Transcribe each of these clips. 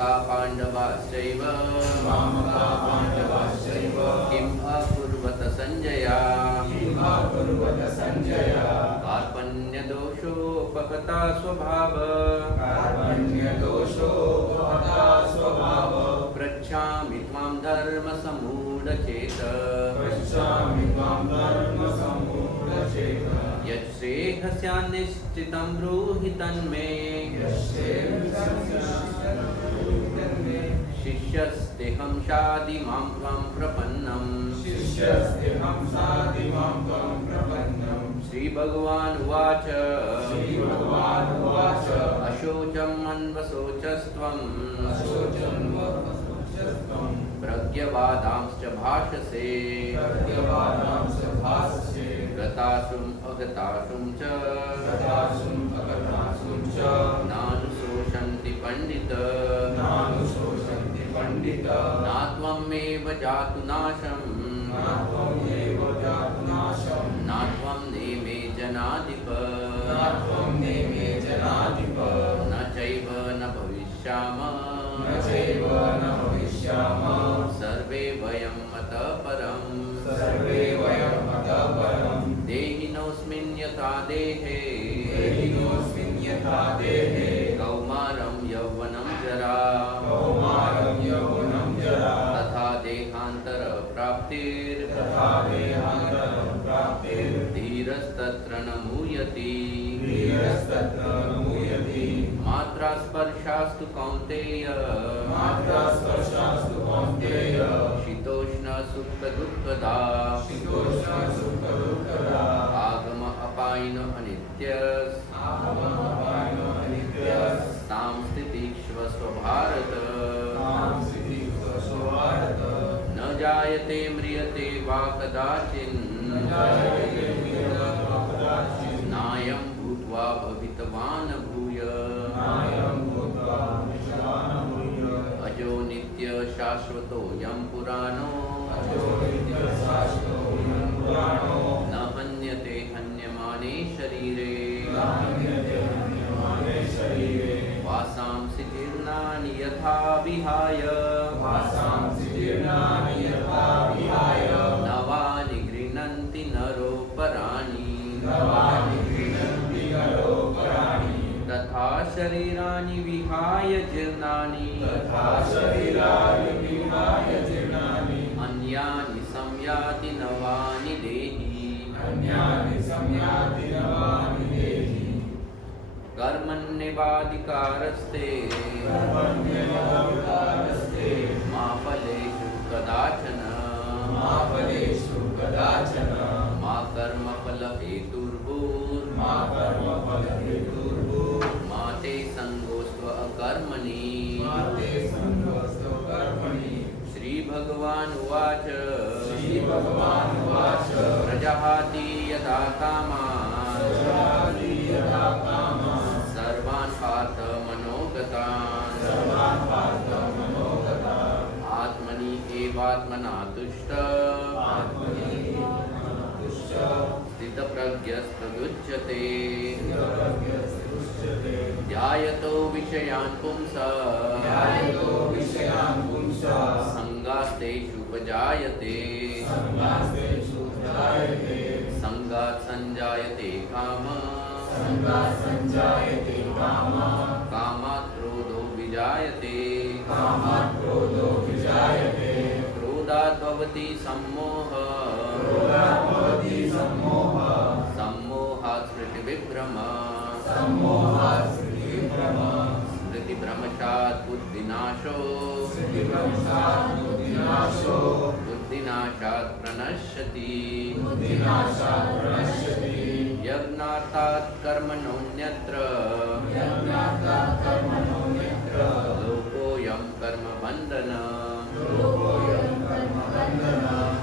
पाण्डवाश्चैव किम् अकुर्वत सञ्जया कार्पण्यदोषोपहता स्वभाव पृच्छामि त्वां धर्मसम्मूढचेत यच्छ्रेयस्यान्निश्चितं ब्रूहि तन्मे शिष्यस्तेऽहं शाधिमां त्वां प्रपन्नम् श्रीभगवानुवाच अशोचम् अन्वशोचस्त्वम् प्रज्ञवादांश्च भाषसे गतासुम् अगतासुं च नानुशोषन्ति पण्डित ना त्वमेव जातु नाशम् ना त्वं नेमे जनाधिप न चैव न भविष्यामः सर्वे वयं मतः परम् देहिनोऽस्मिन् यथा देहे कौमारं यौवनं जरा तथा देहान्तरप्राप्तिर्धीरस्तत्र न मूयति मात्रा स्पर्शास्तु कौन्तेय शीतोष्ण सुखदुःखदा आगम अपायिन अनित्यस् तां स्थितिक्ष्व स्वभारत न जायते म्रियते वा कदाचिन् नायं भूत्वा भवितवान् भूय अजो नित्य शाश्वतोऽयं पुराणो न हन्यते हन्यमाने शरीरे वासांसि जीर्णानि यथा विहाय नवानि गृह्णन्ति नरोपराणि तथा शरीराणि विहाय जीर्णानि अन्यानि संयाति नवानि देहि कर्मण्येवाधिकारस्ते मा फलेषु कदाचन मा कर्मफलहेतुर्भूर्मा ते संगोऽस्त्व अकर्मणि श्रीभगवानुवाच प्रजहाति यदा कामान् सर्वान् पार्थ मनोगतान् आत्मनि एवात्मना तुष्ट स्थितप्रज्ञस्तदुच्यते ध्यायतो विषयान् पुंसः संगास्तेषुपजायते संगात् संजायते कामः कामात् क्रोधो विजायते क्रोधात् भवति सम्मोहः सम्मोहात् स्मृतिविभ्रमः स्मृतिभ्रंशात् बुद्धिनाशो बुद्धिनाशात् प्रणश्यति यज्ञार्थात् कर्मणोऽन्यत्र लोकोऽयं कर्मबन्धनः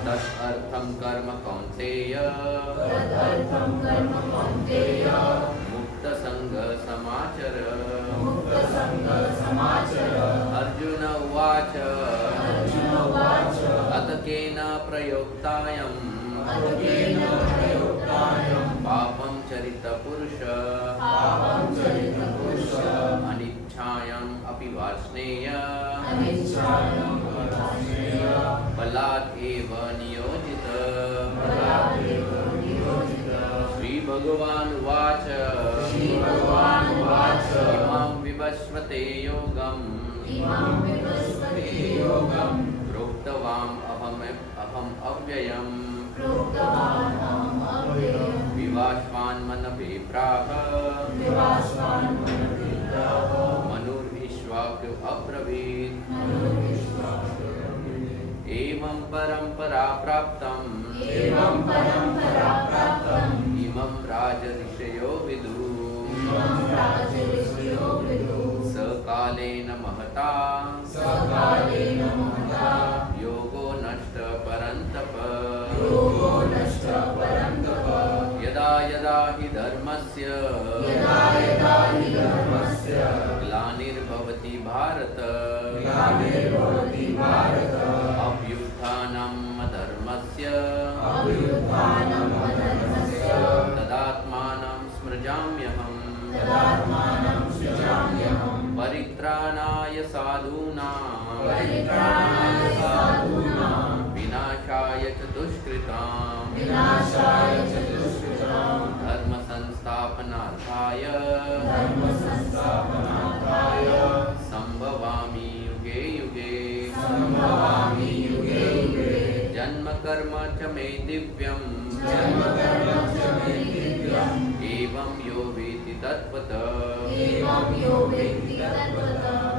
तदर्थं कर्म कौन्तेय मुक्तसंगः समाचर अर्जुन उवाच अथ केन प्रयोक्तायं पापं चरितपुरुष अनिच्छायाम् अपि विवार्ष्णेय बलात् एव नियोजित श्रीभगवान् उवाच इमं विवस्वते योगम् प्रोक्तवान् अहम् अव्ययम् विवास्वान् मनवे प्राह मनुर्विश्वाक्यो अब्रवीत् एवं परंपरा प्राप्तम् इमं राजऋषयो विदुः सकालेन महता योगो नष्ट परन्तप यदा यदा हि धर्मस्य ग्लानिर्भवति भारत अभ्युत्थानम् अधर्मस्य तदात्मानं स्मृजाम्यहम् परित्राणाय साधूनां विनाशाय च दुष्कृताम् धर्म संस्थापनार्थाय संभवामि युगे युगे जन्म कर्म च मे दिव्यम् एवं यो वेत्ति तत्त्वतः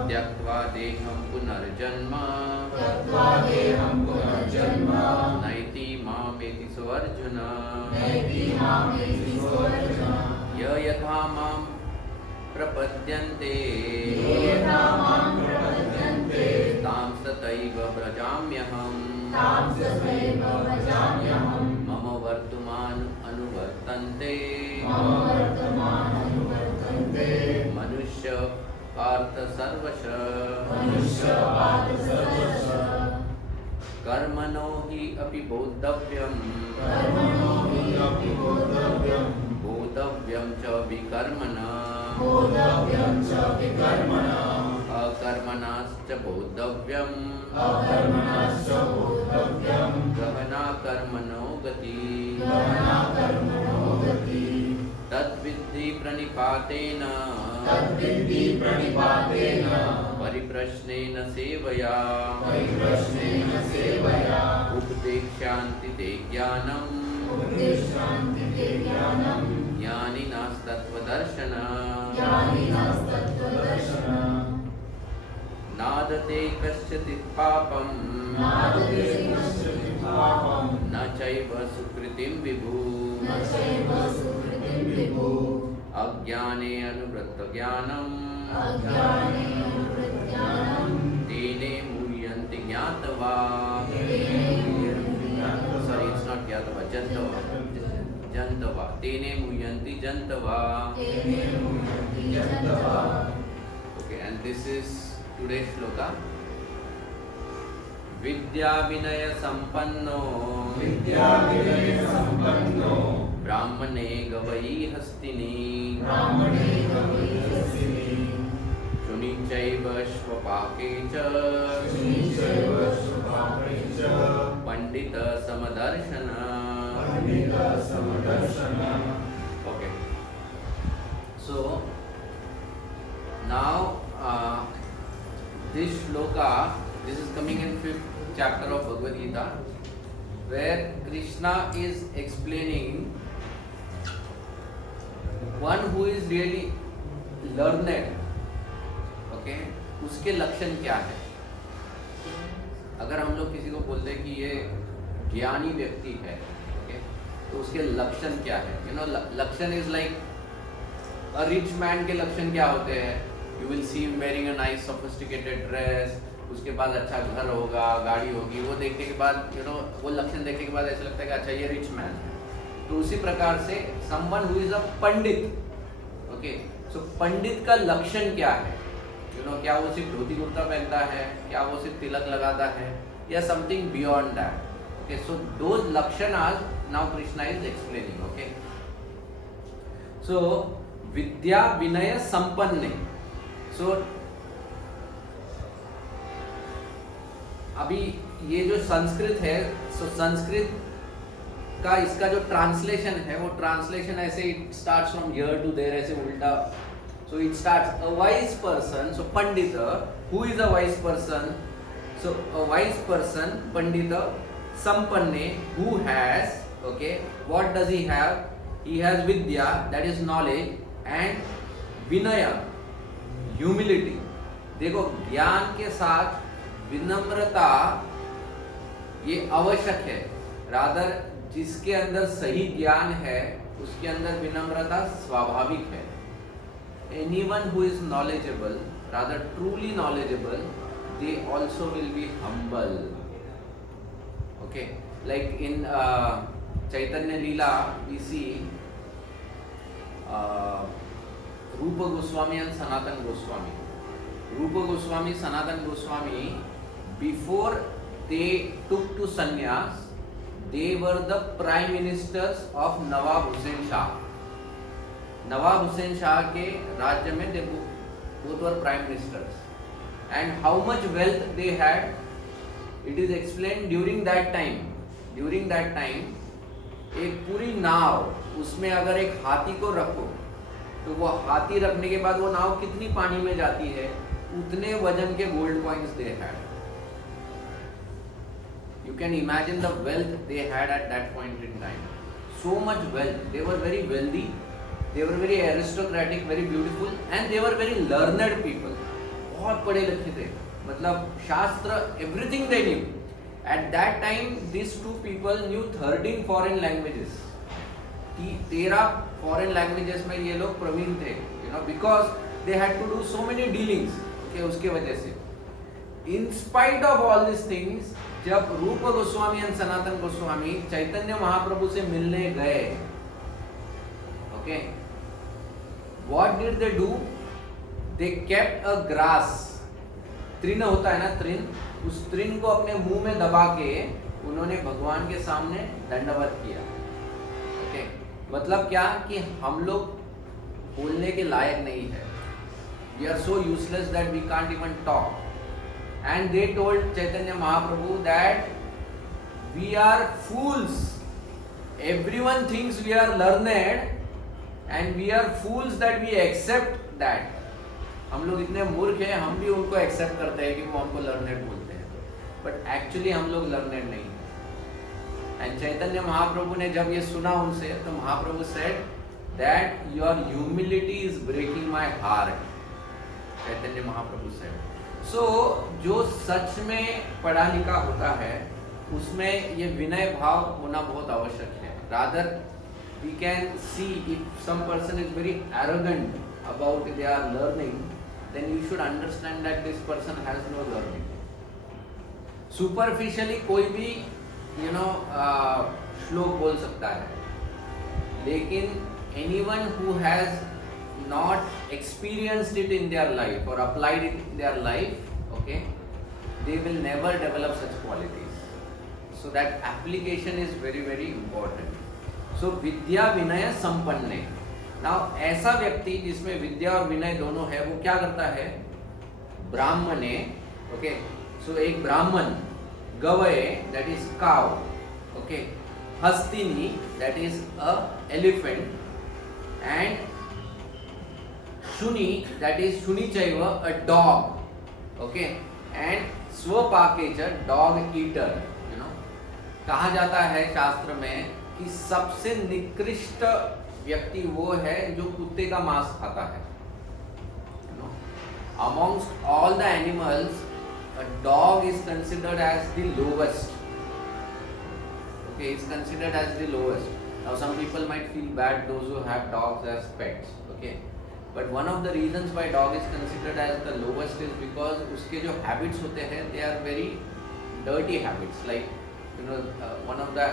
त्यक्त्वा देहं पुनर्जन्म नैति मामेति सोऽर्जुन य यथा मां प्रपद्यन्ते तां तथैव व्रजाम्यहम् मम वर्तमान अनुवर्तन्ते मनुष्य पार्थ सर्वशः कर्मणो हि अपि बोद्धव्यम् बोद्धव्यं च विकर्मणा अकर्मणाश्च बोद्धव्यम् गहना कर्मणो गति तद्विद्धि प्रणिपातेन परिप्रश्नेन सेवया उपदेक्ष्यान्ति ते ज्ञानम् ज्ञानिनास्तत्त्वदर्शनम् नादते कस्यचित् पापम् न चैव सुकृतिं विभुः अज्ञाने अनुवृत्तज्ञानम् तेने मुह्यन्ति ज्ञात्वा sorry it's not ज्ञात्वा जन्तवा तेने मुह्यन्ति जन्तवा okay and this is today's shloka विद्या विनय संपन्नो ब्राह्मणे गवई हस्तिनी शुनि चैव स्वपाके च पंडित समदर्शन okay so now this shloka this is coming in 5th chapter of Bhagavad Gita where Krishna is explaining one who is really learned okay उसके लक्षण क्या है अगर हम लोग किसी को बोलते हैं कि ये ज्ञानी व्यक्ति है okay तो उसके लक्षण क्या है you know लक्षण is like a rich man के लक्षण क्या होते हैं you will see him wearing a nice sophisticated dress उसके बाद अच्छा घर होगा गाड़ी होगी वो देखने के बाद you know वो लक्षण देखने के बाद ऐसा लगता है कि अच्छा ये रिच मैन है तो उसी प्रकार से someone who is a pandit okay so pandit का लक्षण क्या है you know क्या वो सिर्फ धोती कुर्ता पहनता है क्या वो सिर्फ तिलक लगाता है या something beyond that okay so those lakshan आज now Krishna is explaining okay so vidya vinay संपन्न सो अभी ये जो संस्कृत है, सो संस्कृत का इसका जो ट्रांसलेशन है वो ट्रांसलेशन ऐसे it starts from here to there, ऐसे उल्टा. So it starts a wise person, so pandit, who is a wise person? So a wise person, pandit, संपन्ने, who has, okay, what does he have? He has vidya, that is knowledge, and vinay, humility. देखो, ज्ञान के साथ विनम्रता ये आवश्यक है. रादर जिसके अंदर सही ज्ञान है उसके अंदर विनम्रता स्वाभाविक है. Anyone who is knowledgeable, rather truly knowledgeable, they also will be humble. Okay, like in Chaitanya Leela we see Rupa Goswami and Sanatan Goswami. Rupa Goswami, Sanatan Goswami, before they took to sannyas, they were the prime ministers of Nawab Hussain Shah. Nawab Hussain Shah के राज्य में they both were prime ministers. And how much wealth they had, it is explained during that time. During that time, एक पूरी नाव, उसमें अगर एक हाथी को रखो तो वो हाथी रखने के बाद वो नाव कितनी पानी में जाती है, उतने वजन के gold coins they had. You can imagine the wealth they had at that point in time. So much wealth. They were very wealthy. They were very aristocratic, very beautiful, and they were very learned people. बहुत पढ़े लिखे थे, मतलब शास्त्र, everything they knew. At that time this two people knew 13 foreign languages. 13 foreign languages में ये लोग प्रवीण थे, you know, because they had to do so many dealings के उसके वजह से. In spite of all this things, जब रूप गोस्वामी एंड सनातन गोस्वामी चैतन्य महाप्रभु से मिलने गए, okay, what did they do? They kept a grass, तृण होता है ना, तृण, उस तृण को अपने मुंह में दबा के उन्होंने भगवान के सामने दंडवत किया. ओके, मतलब क्या कि हम लोग बोलने के लायक नहीं है. We are so useless that we can't even talk. And they told Chaitanya Mahaprabhu that we are fools. Everyone thinks we are learned, and we are fools that we accept that. हम लोग इतने मूर्ख हैं, हम भी उनको accept करते हैं कि वो हमको लर्नेड बोलते हैं, बट एक्चुअली हम लोग लर्नेड नहीं हैं. एंड चैतन्य महाप्रभु ने जब ये सुना उनसे, तो Mahaprabhu said that your humility is breaking my heart. Chaitanya Mahaprabhu said. So जो सच में पढ़ा लिखा होता है उसमें ये विनय भाव होना बहुत आवश्यक है. Rather we can see if some person is very arrogant about they are learning, then you should understand that this person has no learning. Superficially कोई भी श्लोक बोल सकता है, लेकिन anyone who has not experienced it in their life or applied it in their life, okay, they will never develop such qualities. So that application is very very important. So vidya vinaya sampanne. Now ऐसा व्यक्ति जिसमें विद्या और विनय दोनों है, वो क्या करता है? ब्राह्मणे, ओके, सो एक ब्राह्मण, गवये दैट इज काउ, ओके, हस्तिनी that is a elephant, and शुनि दैट इज शुनिचैव अ डॉग, ओके, एंड स्वपाकेच डॉग ईटर. यू नो, कहा जाता है शास्त्र में कि सबसे निकृष्ट व्यक्ति वो है जो कुत्ते का मांस खाता है. Amongst all the animals, a dog is considered as the lowest. Okay, it's considered as the lowest. Now some people might feel bad, those who have dogs as pets. Okay, but one of the reasons why dog is considered as the lowest is because उसके जो habits होते हैं, they are very dirty habits. Like one of the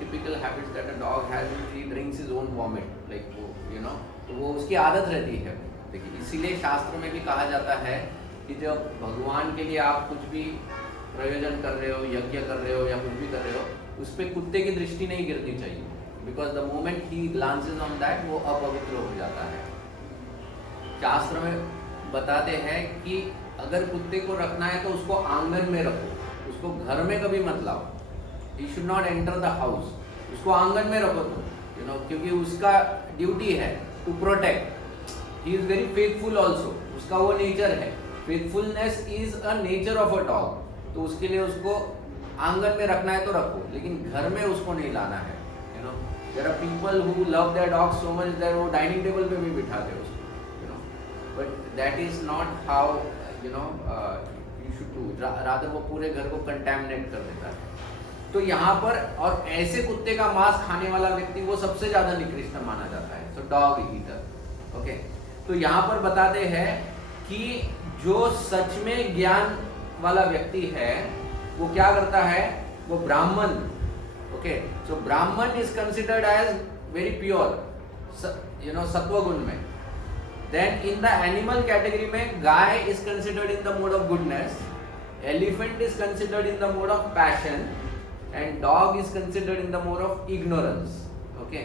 typical habits that a dog has is he drinks his own vomit. Like तो वो उसकी आदत रहती है. देखिए, इसीलिए शास्त्र में भी कहा जाता है कि जब भगवान के लिए आप कुछ भी प्रयोजन कर रहे हो, यज्ञ कर रहे हो या कुछ भी कर रहे हो, उस पर कुत्ते की दृष्टि नहीं गिरनी चाहिए. Because the moment he glances on that, वो अपवित्र हो जाता है. शास्त्र में बताते हैं कि अगर कुत्ते को रखना है तो उसको आंगन में रखो, उसको घर में कभी मत लाओ, he should not enter the house, उसको आंगन में रखो तुम, यू नो, क्योंकि उसका ड्यूटी है to protect, he is very faithful also, उसका वो नेचर है, faithfulness is a nature of a dog, तो उसके लिए उसको आंगन में रखना है तो रखो, लेकिन घर में उसको नहीं लाना है, you know. There are people who love their dog so much that वो डाइनिंग टेबल पे भी बिठाते हैं उसको, you know, but that is not how, you know, you should do, rather वो पूरे घर को कंटैमिनेट कर देता है। तो यहाँ पर, और ऐसे कुत्ते का मांस खाने वाला व्यक्ति वो सबसे ज्यादा निकृष्ट माना जाता है, सो डॉग ईटर, ओके। तो यहाँ पर बताते हैं कि जो सच में ज्ञान वाला व्यक्ति है वो क्या करता है, वो ब्राह्मण, okay, so Brahmin is considered as very pure, you know, सत्व गुण में। Then in the animal category में gaay is considered in the mode of goodness, elephant is considered in the mode of passion, and dog is considered in the mode of ignorance, okay.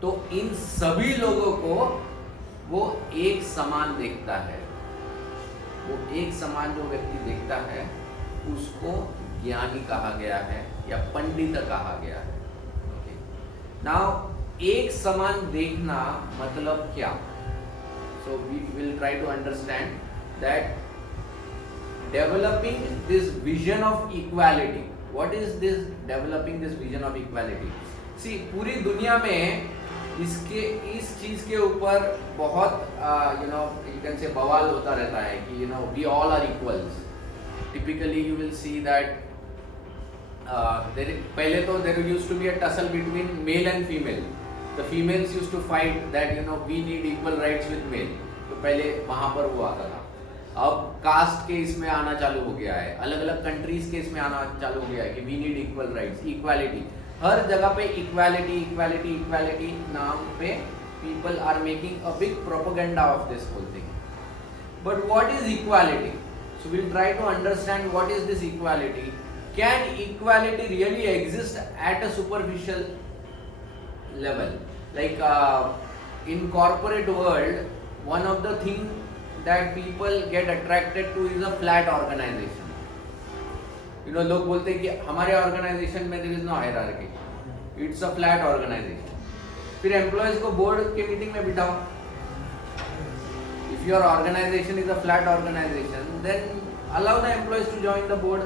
तो इन सभी लोगों को वो एक समान देखता है, वो एक समान जो व्यक्ति देखता है उसको ज्ञानी कहा गया है या पंडित कहा गया है, ओके। नाउ एक समान देखना मतलब क्या? So we will try to understand that developing this vision of equality. What is this developing this vision of equality? See, पूरी दुनिया में इस चीज के ऊपर बहुत you know, you can say बवाल होता रहता है कि you know we all are equals. Typically you will see that पहले तो there used to be a tussle between male and female, the females used to fight that you know we need equal rights with male, तो पहले वहां पर वो आता था। अब कास्ट के इसमें आना चालू हो गया है, अलग अलग कंट्रीज के इसमें आना चालू हो गया है कि we need equal rights, equality. हर जगह पे इक्वालिटी इक्वालिटी इक्वालिटी नाम पे people are making a big propaganda of this whole thing. But what is equality? So we'll try to understand what is this equality. Can equality really exist at a superficial level? Like in corporate world, one of the things that people get attracted to is a flat organization. You know, लोग बोलते हैं कि हमारे organisation में there is no hierarchy, it's a flat organization. फिर employees को board के meeting में बिठाओ। If your organization is a flat organization then allow the employees to join the board,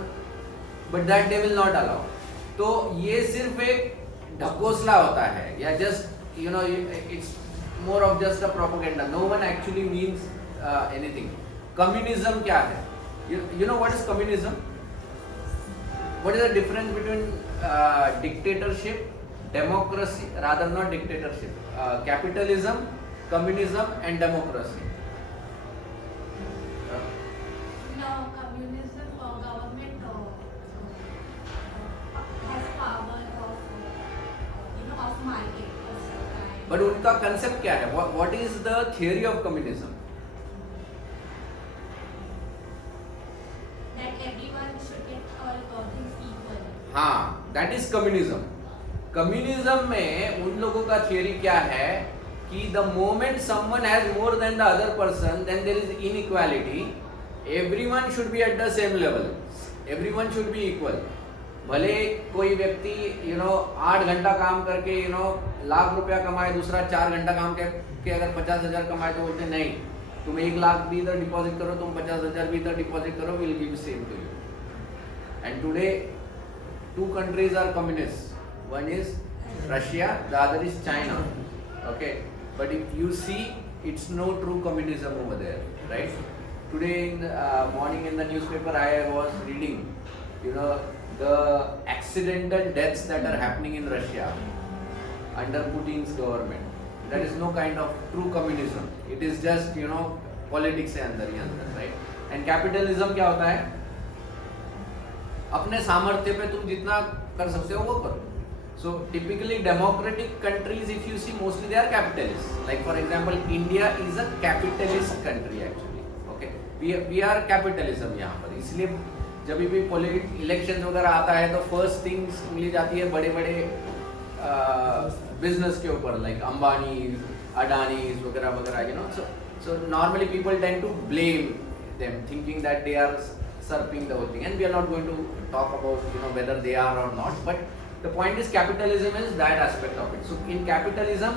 but that they will not allow. तो ये सिर्फ एक ढकोसला होता है, या just you know it's more of just a propaganda, no one actually means anything. Communism क्या है? You know what is communism? What is the difference between dictatorship, democracy, rather not dictatorship, capitalism, communism and democracy? No, communism government has power of market. But उनका concept क्या है? What is the theory of communism? That everyone should get all things equal. हाँ, that is communism. Communism में उन लोगों का theory क्या है कि the moment someone has more than the other person then there is inequality, everyone should be at the same level, everyone should be equal. भले कोई व्यक्ति यू नो 8 घंटा काम करके यू नो लाख रुपया कमाए, दूसरा 4 घंटा काम करके अगर 50,000 कमाए तो बोलते नहीं, तुम 1 लाख भी इधर डिपॉजिट करो, तुम 50,000 भी इधर डिपॉजिट करो, will give same to you. And today 2 countries are communist. One is Russia, the other is China. Okay, but if you see, it's no true communism over there, right? Today in morning in the newspaper, I was reading, you know, the accidental deaths that are happening in Russia under Putin's government. That is no kind of true communism. It is just you know politics है अंदर ही अंदर, right? And capitalism क्या होता है? अपने सामर्थ्य पे तुम जितना कर सकते हो वो करो। So typically democratic countries, if you see, mostly they are capitalists. Like for example, India is a capitalist country actually. Okay, we are capitalism यहाँ पर, इसलिए जब भी इलेक्शन वगैरह आता है तो फर्स्ट थिंग्स मिली जाती है बड़े बड़े बिजनेस के ऊपर, लाइक अंबानी, अडानी वगैरह वगैरह, you know. So normally people tend to blame them, thinking that they are usurping the whole thing, and we are not going to talk about whether they are or not, but the point is capitalism is that aspect of it. So in capitalism,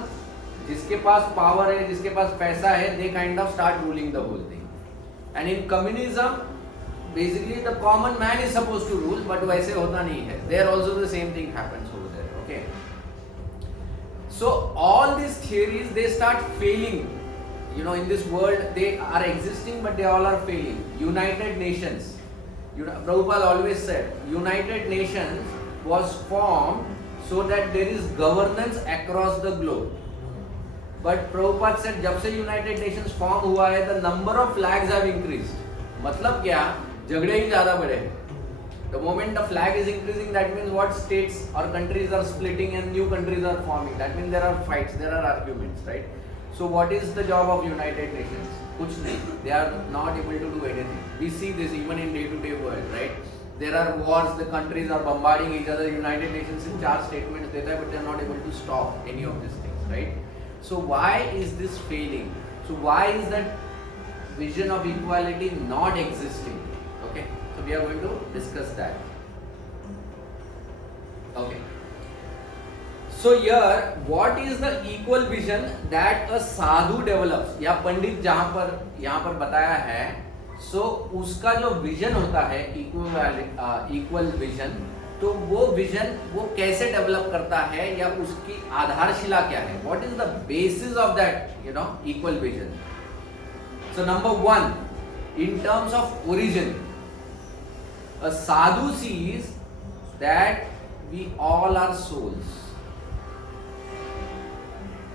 जिसके पास power है, जिसके पास पैसा है, they kind of start ruling the whole thing. And in communism, basically the common man is supposed to rule, but वैसे होता नहीं है. There also the same thing happens over there. Okay. So all these theories, they start failing. In this world, they are existing, but they all are failing. United Nations. Prabhupada always said, United Nations was formed so that there is governance across the globe. But Prabhupada said, जब से United Nations form हुआ है, the number of flags have increased. मतलब क्या? झगड़े ही ज़्यादा बढ़े हैं. The moment the flag is increasing, that means what states or countries are splitting and new countries are forming. That means there are fights, there are arguments, right? So what is the job of United Nations? कुछ नहीं. They are not able to do anything. We see this even in day-to-day world, right? There are wars, the countries are bombarding each other. United Nations in 4 statements देता है, but they are not able to stop any of these things, right? So why is this failing? So why is that vision of equality not existing? Okay, so we are going to discuss that. Okay. So here, what is the equal vision that a sadhu develops? या पंडित यहाँ पर बताया है. So उसका जो vision होता है equal vision, तो वो विजन वो कैसे डेवलप करता है या उसकी आधारशिला क्या है? What is the basis of that equal vision? So number 1, in terms of origin, a sadhu sees that we all are souls.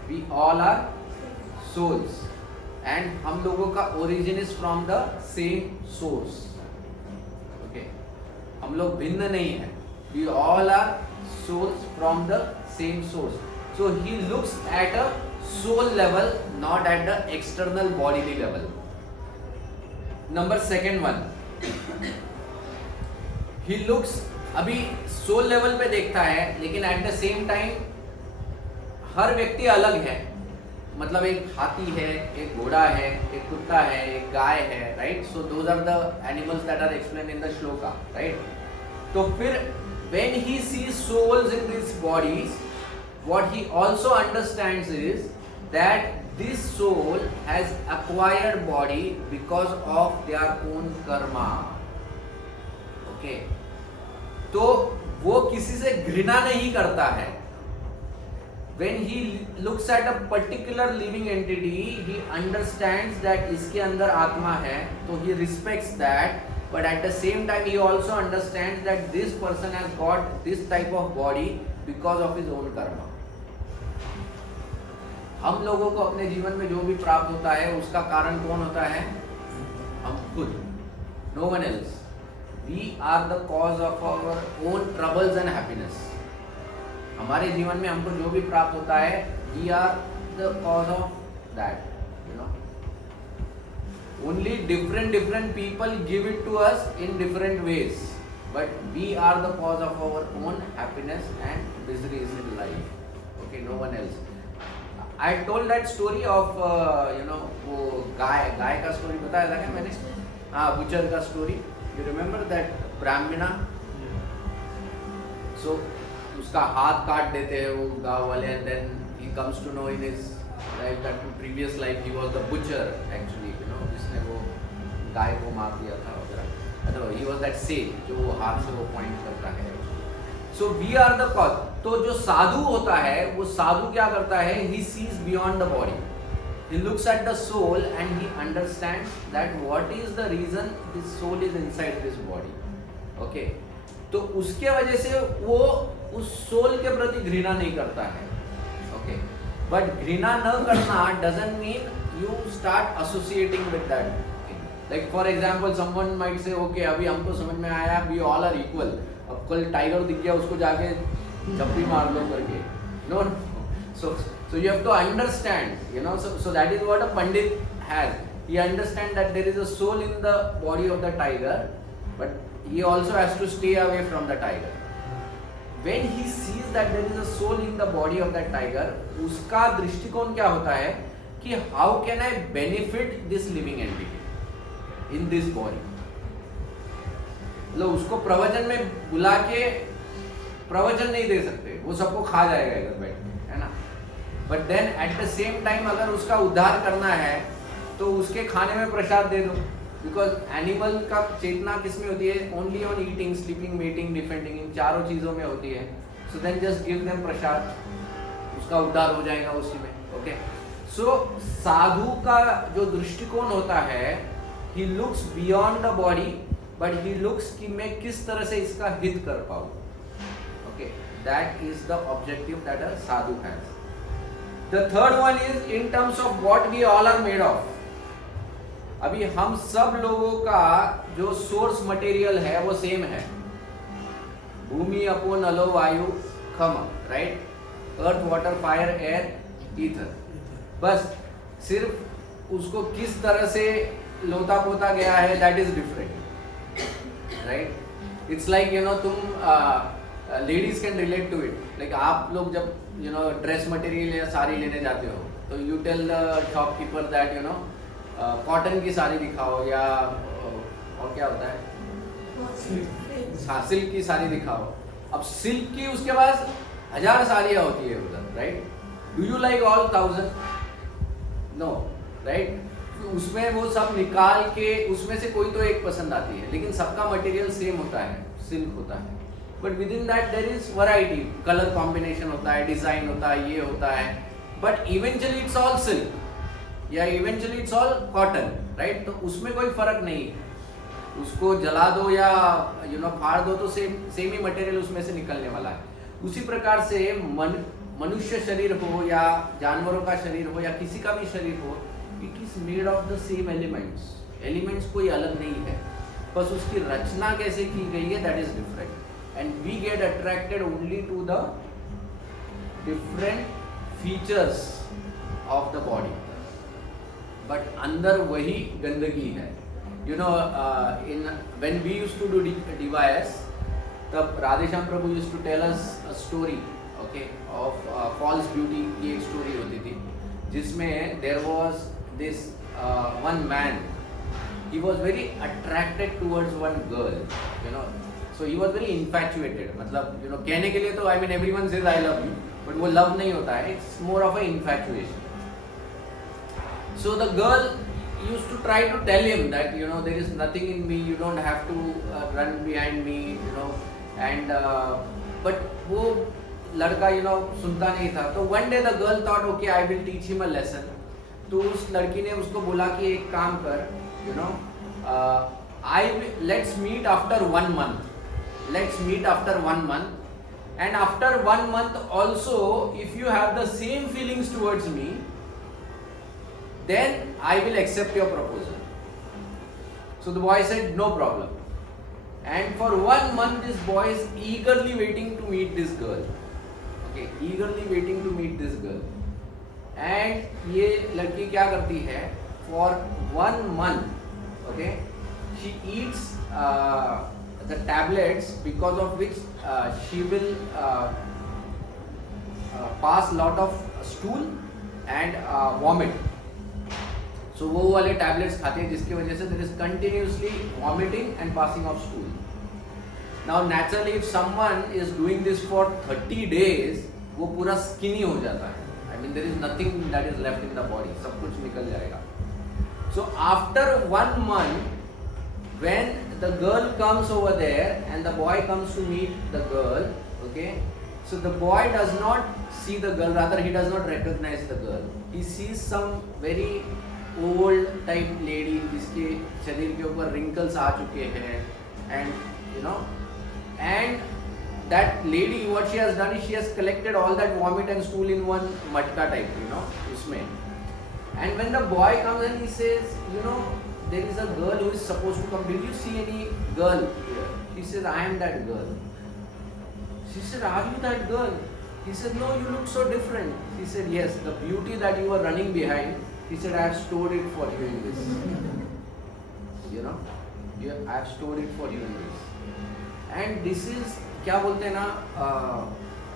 We all are souls, and हम लोगों का origin is from the same source. Okay, हम लोग भिन्न नहीं हैं. We all are souls from the same source. So he looks at a soul level, not at the external bodily level. Number 2 one, he looks अभी soul level पे देखता है, लेकिन at the same time हर व्यक्ति अलग है. मतलब एक हाथी है, एक घोड़ा है, एक कुत्ता है, एक गाय है, right? So those are the animals that are explained in the shloka, right? तो फिर when he sees souls in these bodies, what he also understands is that this soul has acquired body because of their own karma. Okay? तो वो किसी से घृणा नहीं करता है. When he looks at a particular living entity, he understands that इसके अंदर आत्मा है, तो he respects that, but at the same time he also understands that this person has got this type of body because of his own karma. हम लोगों को अपने जीवन में जो भी प्राप्त होता है उसका कारण कौन होता है? हम खुद. No one else. We are the cause of our own troubles and happiness. हमारे जीवन में हमको जो भी प्राप्त होता है, we are the cause of that. Only different people give it to us in different ways, but we are the cause of our own happiness and miseries in life. Okay, no one else. I told that story of वो गाय का story बताया था क्या मैंने? हाँ, butcher का story. You remember that ब्राह्मणा? So उसका हाथ काट देते हैं वो गाँव वाले, and then he comes to know in his life that in previous life he was the butcher actually, जिसने वो गाय को मार दिया था वगैरह. He was that sage जो हाथ से वो पॉइंट करता है. So we are the cause. तो जो साधु होता है, वो साधु क्या करता है? He sees beyond the body. He looks at the soul and he understands that what is the reason this soul is inside this body. Okay. तो उसके वजह से वो उस सोल के प्रति घृणा नहीं करता है. ओके, बट घृणा न करना doesn't mean you start associating with that thing. Like for example someone might say okay अभी हमको समझ में आया वी ऑल आर इक्वल. अब कल टाइगर दिख गया उसको जाके झप्पी मार दो करके. No, so you have to understand, so that is what a pandit has. He understands that there is a soul in the body of the tiger, but he also has to stay away from the tiger. When he sees that there is a soul in the body of that tiger, उसका दृष्टिकोण क्या होता है कि how can I benefit this living entity in this body? मतलब उसको प्रवचन में बुला के प्रवचन नहीं दे सकते, वो सबको खा जाएगा इधर बैठ के, है ना। But then at the same time अगर उसका उद्धार करना है तो उसके खाने में प्रसाद दे दो, बिकॉज एनिमल का चेतना किस में होती है? Only on eating, sleeping, mating, defending, इन चारों चीजों में होती है। So then just give them prasad, उसका उद्धार हो जाएगा उसी में। ओके, सो साधु का जो दृष्टिकोण होता है, he looks beyond the body, but he looks कि मैं किस तरह से इसका हित कर पाऊं। Okay, that is the objective that a sadhu has. The third one is in terms of what we all are made of. अभी हम सब लोगों का जो सोर्स मटेरियल है वो सेम है, भूमि, अपो, नलो, वायु, खम, राइट? अर्थ, वाटर, फायर, एयर, ईथर। बस सिर्फ उसको किस तरह से लोता पोता गया है, that is different, right? It's like you know, तुम ladies can relate to it. Like आप लोग जब यू नो ड्रेस मटेरियल या साड़ी लेने जाते हो तो you tell the shopkeeper that you know cotton की साड़ी दिखाओ, या और क्या होता है, हाँ सिल्क की साड़ी दिखाओ। अब सिल्क की उसके पास 1000 साड़ियाँ होती है उधर, right? Do you like all 1000? No, right? उसमें वो सब निकाल के उसमें से कोई तो एक पसंद आती है, लेकिन सबका मटेरियल सेम होता है, सिल्क होता है। But within that there is variety, colour combination होता है, डिजाइन होता है, ये होता है, but eventually it's all silk या eventually it's all cotton, right? तो उसमें कोई फर्क नहीं है, उसको जला दो या यू नो फाड़ दो तो सेम ही मटेरियल उसमें से निकलने वाला है। उसी प्रकार से मनुष्य शरीर हो या जानवरों का शरीर हो या किसी का भी शरीर हो, it is made of the same elements. Elements कोई अलग नहीं है, बस उसकी रचना कैसे की गई है that is different. And we get attracted only to the different features of the body, but अंदर वही गंदगी है। You know, when we used to do DYS, तब राधेश्याम प्रभु used to tell us a story, okay, of false beauty की एक story होती थी, जिसमें there was this one man, he was very attracted towards one girl, you know, so he was very infatuated. मतलब you know कहने के लिए तो I mean everyone says I love you, but वो love नहीं होता है, it's more of a infatuation. So the girl used to try to tell him that you know there is nothing in me, you don't have to run behind me, you know, and but वो लड़का you know सुनता नहीं था। तो one day the girl thought okay I will teach him a lesson। तो उस लड़की ने उसको बोला कि एक काम कर, you know, let's meet after 1 month, let's meet after 1 month, and after 1 month also if you have the same feelings towards me, then I will accept your proposal. So the boy said no problem, and for 1 month this boy is eagerly waiting to meet this girl, okay, eagerly waiting to meet this girl, and ये लड़की क्या करती है, for 1 month, okay, she eats the tablets because of which she will pass lot of stool and vomit. So वो वाले tablets खाते हैं जिसकी वजह से there is continuously vomiting and passing of stool. Now naturally if someone is doing this for 30 days, वो पूरा skinny हो जाता है. I mean there is nothing that is left in the body, सब कुछ निकल जाएगा. So after 1 month, when the girl comes over there and the boy comes to meet the girl, okay, so the boy does not see the girl, rather he does not recognize the girl. He sees some very old type lady जिसके शरीर के ऊपर wrinkles आ चुके हैं, and you know, and that lady what she has done is she has collected all that vomit and stool in one matka type, you know, उसमें. And when the boy comes and he says, you know, there is a girl who is supposed to come, did you see any girl here? He says, I am that girl. She said, are you that girl? He said, no, you look so different. She said, yes, the beauty that you were running behind, he said, I have stored it for you in this. You know, I have stored it for you in this. And this is, क्या बोलते हैं ना,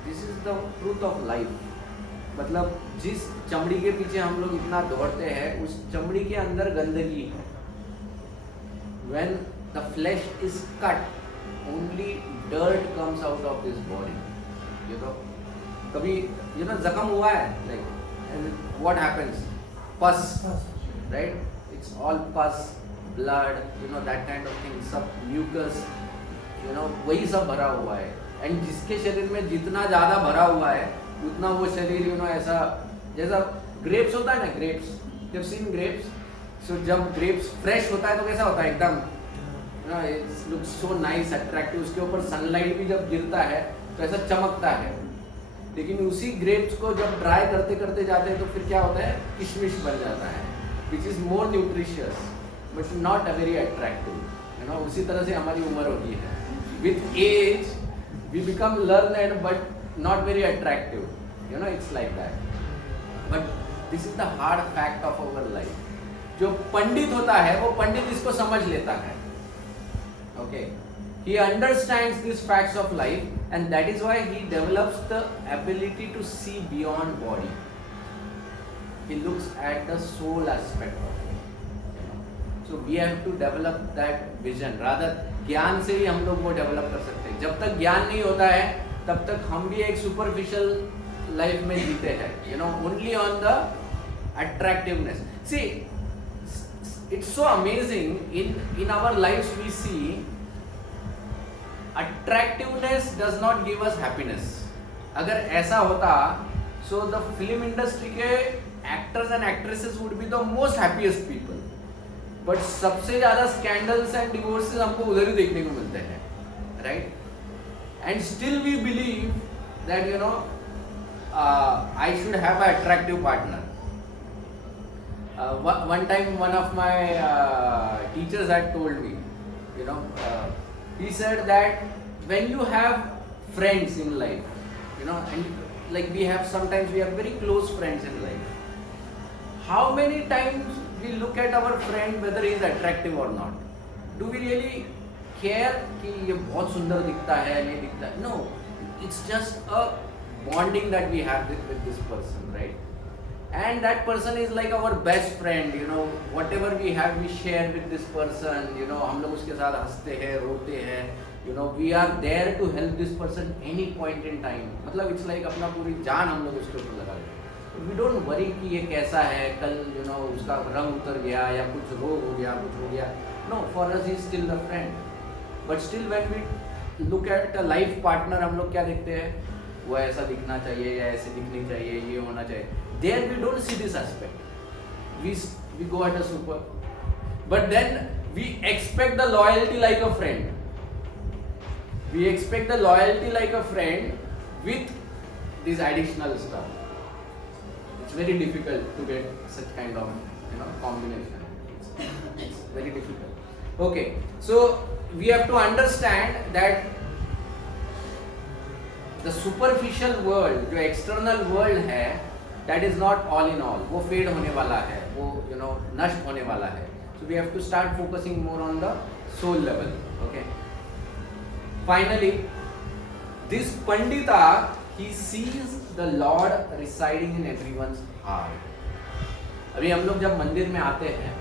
this is the truth of life. मतलब जिस चमड़ी के पीछे हम लोग इतना दौड़ते हैं, उस चमड़ी के अंदर गंदगी है. When the flesh is cut, only dirt comes out of this body. You know, कभी जख्म हुआ है, like and what happens? Pus, right? It's all pus, blood, that kind of thing, सब mucus, वही सब भरा हुआ है. एंड जिसके शरीर में जितना ज़्यादा भरा हुआ है उतना वो शरीर ऐसा जैसा ग्रेप्स होता है ना, ग्रेप्स, जब सीन ग्रेप्स, सो जब ग्रेप्स फ्रेश होता है तो कैसा होता है एकदम, it looks so nice, attractive. उसके ऊपर सनलाइट भी जब गिरता है तो ऐसा चमकता है. लेकिन उसी ग्रेप्स को जब ड्राई करते करते जाते हैं तो फिर क्या होता है, किशमिश बन जाता है, which is more nutritious but not a very attractive. उसी तरह से हमारी उम्र होती है. With age we become learned but not very attractive. It's like that. But this is the hard fact of our life. जो पंडित होता है वो पंडित इसको समझ लेता है. Okay, he understands these facts of life and that is why he develops the ability to see beyond body. He looks at the soul aspect of it. So we have to develop that vision. Rather ज्ञान से ही हम लोग वो develop कर सकते हैं. जब तक ज्ञान नहीं होता है तब तक हम भी एक सुपरफिशियल लाइफ में जीते हैं, only on the attractiveness. See, it's so amazing in our life we see attractiveness does not give us happiness. अगर ऐसा होता सो द फिल्म इंडस्ट्री के actors and actresses would be the most happiest people. But सबसे ज़्यादा scandals and divorces हमको उधर ही देखने को मिलते हैं, right? And still we believe that I should have a attractive partner. One time one of my teachers had told me, he said that when you have friends in life, and like we have very close friends in life, how many times we look at our friend whether he is attractive or not? Do we really care कि ये बहुत सुंदर दिखता है नहीं दिखता है? No, it's just a bonding that we have with this person, right? And that person is like our best friend. Whatever we have we share with this person. हम लोग उसके साथ हंसते हैं, रोते हैं. We are there to help this person any point in time. मतलब it's like अपना पूरी जान हम लोग उसके ऊपर लगा देते हैं. We don't worry कि ये कैसा है, कल उसका रंग उतर गया या कुछ रोग हो गया, कुछ हो गया. No, for us he is still the friend. But still when we look at a life partner, हम लोग क्या देखते हैं, वो ऐसा दिखना चाहिए या ऐसे दिखनी चाहिए, ये होना चाहिए. There we don't see this aspect. We go at a super. But then we expect the loyalty like a friend. We expect the loyalty like a friend with this additional stuff. It's very difficult to get such kind of combination. It's very difficult. Okay, so we have to understand that the superficial world, जो external world है, that is not all in all. वो fade होने वाला है, वो नष्ट होने वाला है. So we have to start focusing more on the soul level. Okay. Finally, this Pandita, he sees the Lord residing in everyone's heart. अभी हम लोग जब मंदिर में आते हैं,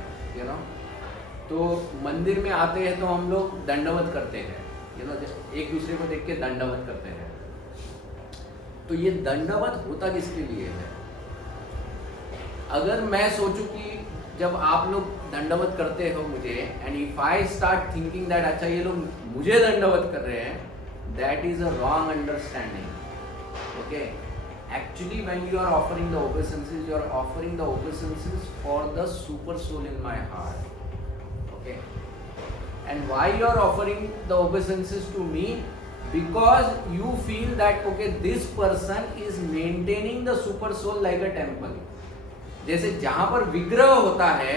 तो मंदिर में आते हैं तो हम लोग दंडवत करते हैं, एक दूसरे को देख के दंडवत करते हैं. तो ये दंडवत होता किसके लिए है? अगर मैं सोचूं कि जब आप लोग दंडवत करते हो मुझे, and if I start thinking that अच्छा ये लोग मुझे दंडवत कर रहे हैं, that is a wrong understanding. Okay, actually when you are offering the obeisances, you are offering the obeisances for the super soul in my heart. Okay, and why you are offering the obeisances to me? Because you feel that okay, this person is maintaining the super soul like a temple. जैसे जहाँ पर विग्रह होता है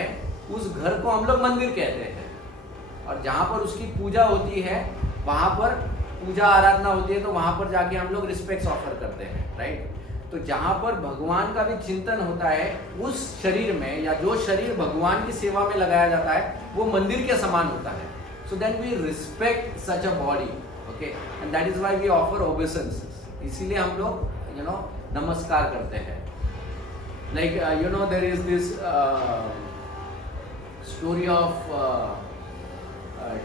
उस घर को हम लोग मंदिर कहते हैं, और जहाँ पर उसकी पूजा होती है वहाँ पर पूजा आराधना होती है, तो वहाँ पर जाके हम लोग रिस्पेक्ट ऑफर करते हैं, राइट? तो जहाँ पर भगवान का भी चिंतन होता है उस शरीर में, या जो शरीर भगवान की सेवा में लगाया जाता है वो मंदिर के समान होता है. So then we respect such a body. Okay, and that is why we offer obeisances. इसीलिए हम लोग नमस्कार करते हैं. Like there is this story of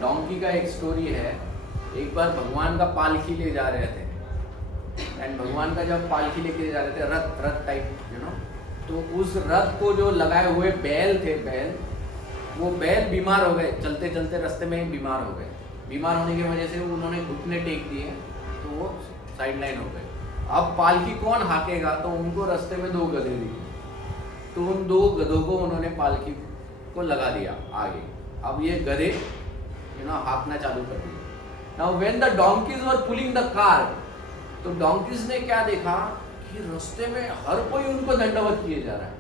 donkey का एक स्टोरी है एक बार भगवान का पालकी ले जा रहे थे, एंड भगवान का जब पालकी लेके जा रहे थे, रथ टाइप तो उस रथ को जो लगाए हुए बैल थे, वो बैल बीमार हो गए, चलते चलते रास्ते में ही बीमार हो गए। बीमार होने की वजह से उन्होंने घुटने टेक दिए, तो वो साइड लाइन हो गए। अब पालकी कौन हाकेगा, तो उनको रास्ते में 2 गधे दिखे, तो उन 2 गधों को उन्होंने पालकी को लगा दिया आगे। अब ये गधे हाँकना चालू कर दिए। Now when the donkey's were pulling the car, तो डोंकीज ने क्या देखा कि रास्ते में हर कोई उनको दंडवत किए जा रहा है।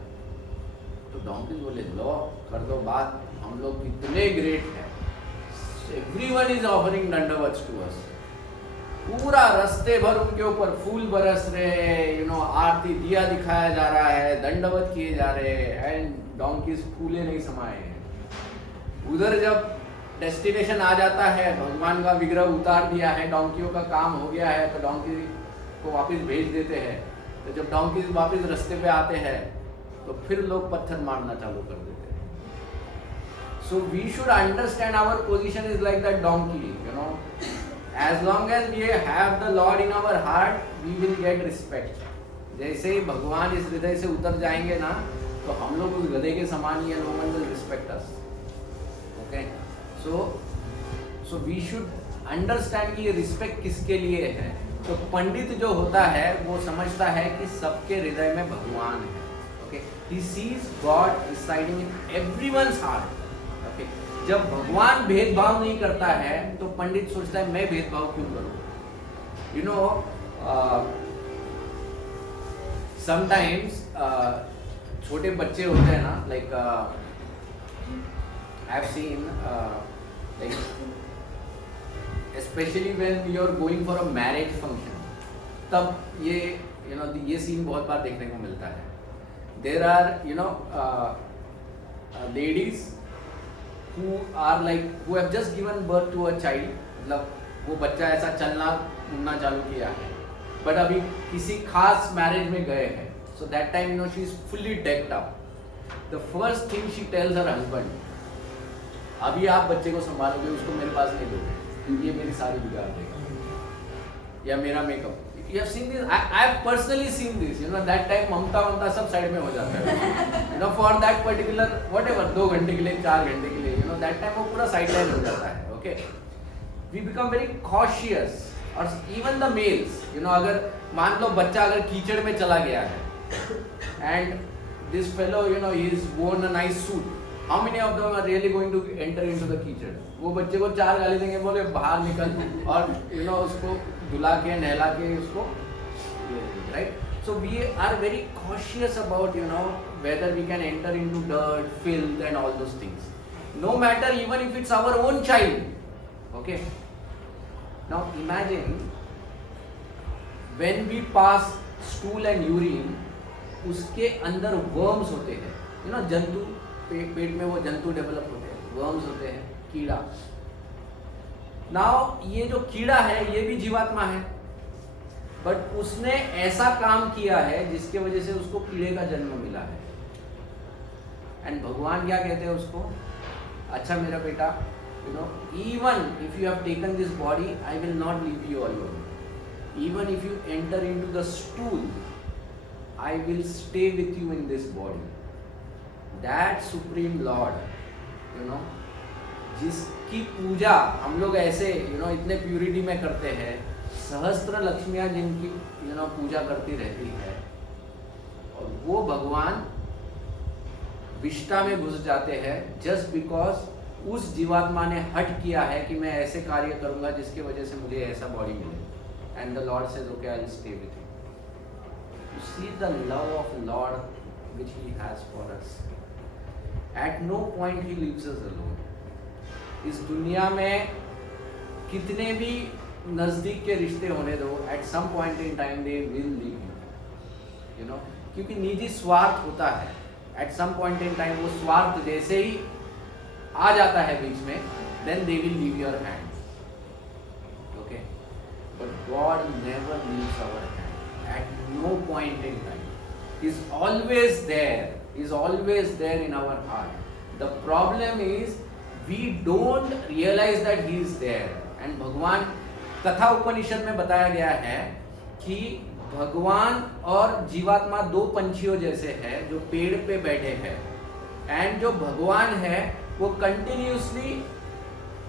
तो डोंकीज बोले, लो कर दो बात, हम लोग कितने ग्रेट हैं, एवरीवन इज ऑफरिंग दंडवत टू अस। पूरा रास्ते भर उनके ऊपर फूल बरस रहे हैं, आरती दिया दिखाया जा रहा है, दंडवत किए जा रहे हैं, एंड डोंकीज फूले नहीं समाये हैं। उधर जब डेस्टिनेशन आ जाता है, भगवान का विग्रह उतार दिया है, डोंकियों का काम हो गया है, तो डोंकी को वापस भेज देते हैं। तो जब डोंकी वापस रास्ते पे आते हैं, तो फिर लोग पत्थर मारना चालू कर देते हैं। So we should understand our position is like that donkey, as long as we have the Lord in our heart, we will get respect. जैसे ही भगवान इस हृदय से उतर जाएंगे ना, तो हम लोग उस गधे के समान ही, no one will respect us. Okay? So we should understand कि ये रिस्पेक्ट किसके लिए है। तो पंडित जो होता है वो समझता है कि सबके हृदय में भगवान है। Okay? He sees God residing in everyone's heart. Okay? जब भगवान भेदभाव नहीं करता है, तो पंडित सोचता है मैं भेदभाव क्यों करूं। समटाइम्स छोटे बच्चे होते हैं ना, like I have seen, like specially when you are going for a marriage function, तब ये सीन बहुत बार देखने को मिलता है। There are ladies who are like who have just given birth to a child, मतलब वो बच्चा ऐसा चलना घूमना चालू किया है, बट अभी किसी खास मैरिज में गए हैं, so that time she is fully decked up. The first thing she tells her husband, अभी आप बच्चे को संभालोगे, उसको मेरे पास नहीं दोगे, क्योंकि ये मेरी सारी बिगाड़ देगा, या मेरा makeup. You have seen this? I have personally seen this. That time ममता सब साइड में हो जाता है। For that particular whatever 2 घंटे के लिए, 4 घंटे के लिए, that time वो पूरा साइड लाइन हो जाता है। Okay? We become very cautious. और even the males, अगर मान लो बच्चा अगर कीचड़ में चला गया है, and this fellow, he is worn a nice suit. How many of them are really going to enter into the कीचड़? वो बच्चे को 4 गाली देंगे, बोले बाहर निकल, और उसको धुला के नहला के उसको, right? So we are very cautious about whether we can enter into dirt, filth and all those things, no matter even if it's our own child. Okay, now imagine when we pass stool and urine, उसके अंदर worms होते हैं, जंतु, पेट में वो जंतु develop होते हैं, worms होते हैं, कीड़ा। नाउ ये जो कीड़ा है ये भी जीवात्मा है, बट उसने ऐसा काम किया है जिसके वजह से उसको कीड़े का जन्म मिला है। एंड भगवान क्या कहते हैं उसको, अच्छा मेरा बेटा, even if you have taken this body, I will not leave you alone. Even if you enter into the stool, I will stay with you in this body. That supreme Lord, जिसकी पूजा हम लोग ऐसे इतने purity में करते हैं, सहस्त्र लक्ष्मियां जिनकी पूजा करती रहती है, और वो भगवान विष्ठा में घुस जाते हैं जस्ट बिकॉज उस जीवात्मा ने हट किया है कि मैं ऐसे कार्य करूंगा जिसकी वजह से मुझे ऐसा बॉडी मिले। And the Lord says okay, I will stay with you. You see the love of Lord which he has for us. At no point he leaves us alone. इस दुनिया में कितने भी नजदीक के रिश्ते होने दो, at some point in time they will leave you, क्योंकि निजी स्वार्थ होता है। At some point in time वो स्वार्थ जैसे ही आ जाता है बीच में, then they will leave your hand. Okay, but God never leaves our hand at no point in time. He is always there, he is always there in our heart. The problem is we don't realize that he is there, and भगवान कथा उपनिषद में बताया गया है कि भगवान और जीवात्मा दो पंछियों जैसे हैं जो पेड़ पे बैठे हैं, एंड जो भगवान है वो कंटिन्यूसली,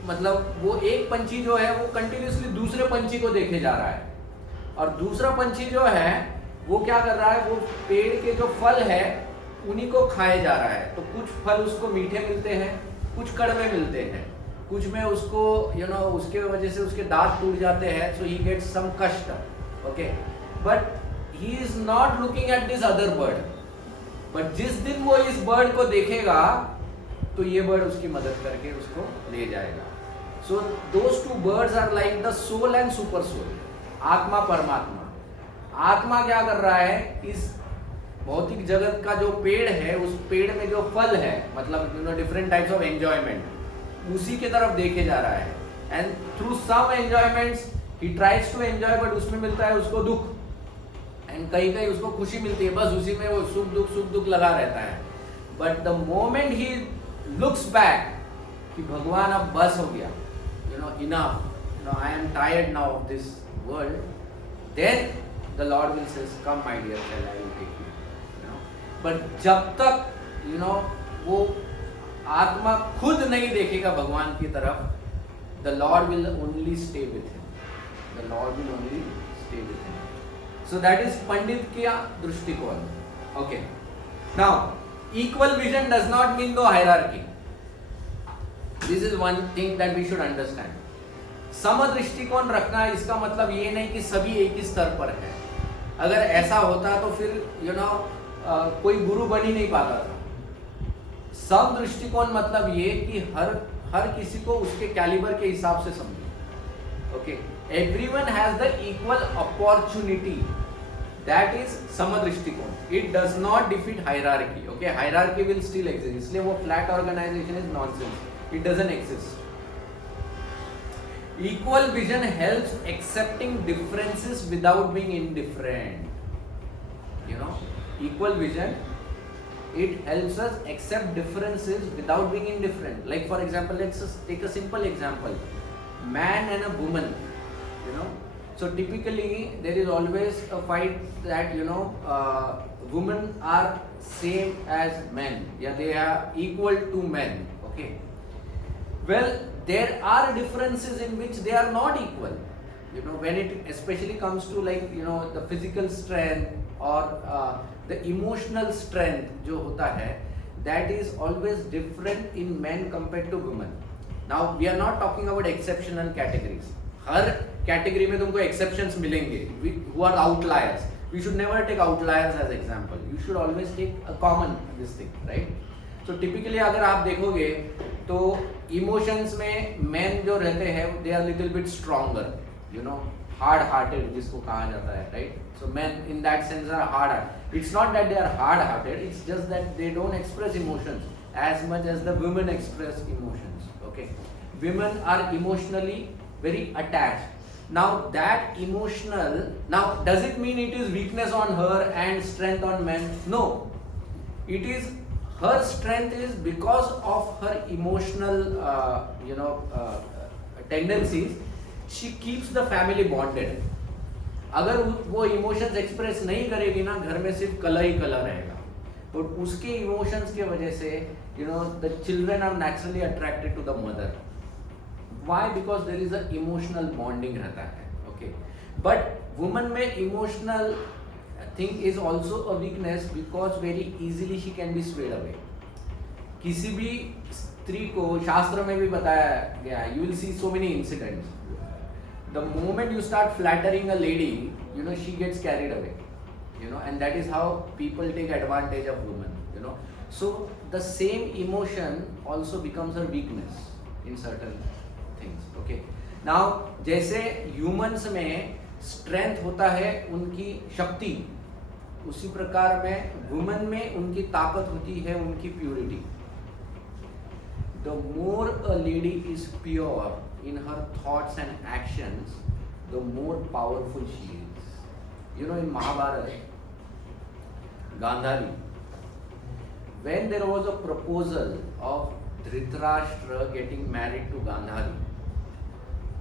मतलब वो एक पंछी जो है वो कंटिन्यूसली दूसरे पंछी को देखे जा रहा है, और दूसरा पंछी जो है वो क्या कर रहा है, वो पेड़ के जो फल है उन्हीं को खाए जा रहा है। तो कुछ फल उसको मीठे मिलते हैं, कुछ कड़वे मिलते हैं, कुछ में उसको उसके वजह से उसके दांत टूट जाते हैं, सो ही गेट्स सम कष्ट, okay, but he is not looking at this other bird. But जिस दिन वो इस बर्ड को देखेगा तो ये बर्ड उसकी मदद करके उसको ले जाएगा। So those two birds are like the soul and super soul, आत्मा परमात्मा। आत्मा क्या कर रहा है, इस भौतिक जगत का जो पेड़ है, उस पेड़ में जो फल है, मतलब डिफरेंट टाइप्स ऑफ एंजॉयमेंट, उसी के तरफ देखे जा रहा है, and through some enjoyments he tries to enjoy, but उसमें मिलता है उसको दुख, एंड कहीं कहीं उसको खुशी मिलती है, बस उसी में वो सुख दुख लगा रहता है। But the moment he looks back कि भगवान अब बस हो गया, enough, I am tired now of this world, then the Lord will say come my dear child, I will take you, but जब तक वो आत्मा खुद नहीं देखेगा भगवान की तरफ, the Lord will only stay with him, the Lord will only stay with him. So that is पंडित का दृष्टिकोण। Okay. Now, equal vision does not mean no hierarchy. This is one thing that we should understand. सम दृष्टिकोण रखना इसका मतलब ये नहीं कि सभी एक ही स्तर पर है। अगर ऐसा होता तो फिर कोई गुरु बन ही नहीं पाता था। सम दृष्टिकोण मतलब ये कि हर किसी को उसके कैलिबर के हिसाब से समझो। Okay, everyone has the equal opportunity. That is समदृष्टिकोण. It does not defeat hierarchy. Okay, hierarchy will still exist. इसलिए वो flat organization is nonsense. It doesn't exist. Equal vision helps accepting differences without being indifferent. Equal vision, it helps us accept differences without being indifferent. Like for example, let's just take a simple example. Man and a woman. So typically there is always a fight that women are same as men, they are equal to men. Okay, well, there are differences in which they are not equal, when it especially comes to like the physical strength or the emotional strength जो होता है, that is always different in men compared to women. Now we are not talking about exceptional categories. Her category में तुमको exceptions मिलेंगे who are outliers. We should never take outliers as example. You should always take a common this thing, right? So typically अगर आप देखोगे तो emotions में main जो रहते हैं they are little bit stronger, hard hearted जिसको कहा जाता है, right? So men in that sense are hard. It's not that they are hard hearted, it's just that they don't express emotions as much as the women express emotions. Okay, women are emotionally very attached. Now that emotional, now does it mean it is weakness on her and strength on men? No, it is her strength is because of her emotional tendencies. She keeps the family bonded. अगर वो emotions express नहीं करेगी ना, घर में सिर्फ colour ही colour रहेगा, तो उसके इमोशंस के वजह से the children are naturally attracted to the mother. Why? Because there is a emotional bonding रहता है. Okay, but woman में emotional thing is also a weakness because very easily she can be swayed away. किसी भी स्त्री को शास्त्र में भी बताया गया है, you will see so many incidents. The moment you start flattering a lady, she gets carried away, and that is how people take advantage of women. So the same emotion also becomes a weakness in certain things. Okay, now जैसे humans में strength होता है उनकी शक्ति, उसी प्रकार में women में उनकी ताकत होती है उनकी purity. The more a lady is pure in her thoughts and actions, the more powerful she is. In Mahabharata, Gandhari, when there was a proposal of Dhritarashtra getting married to Gandhari,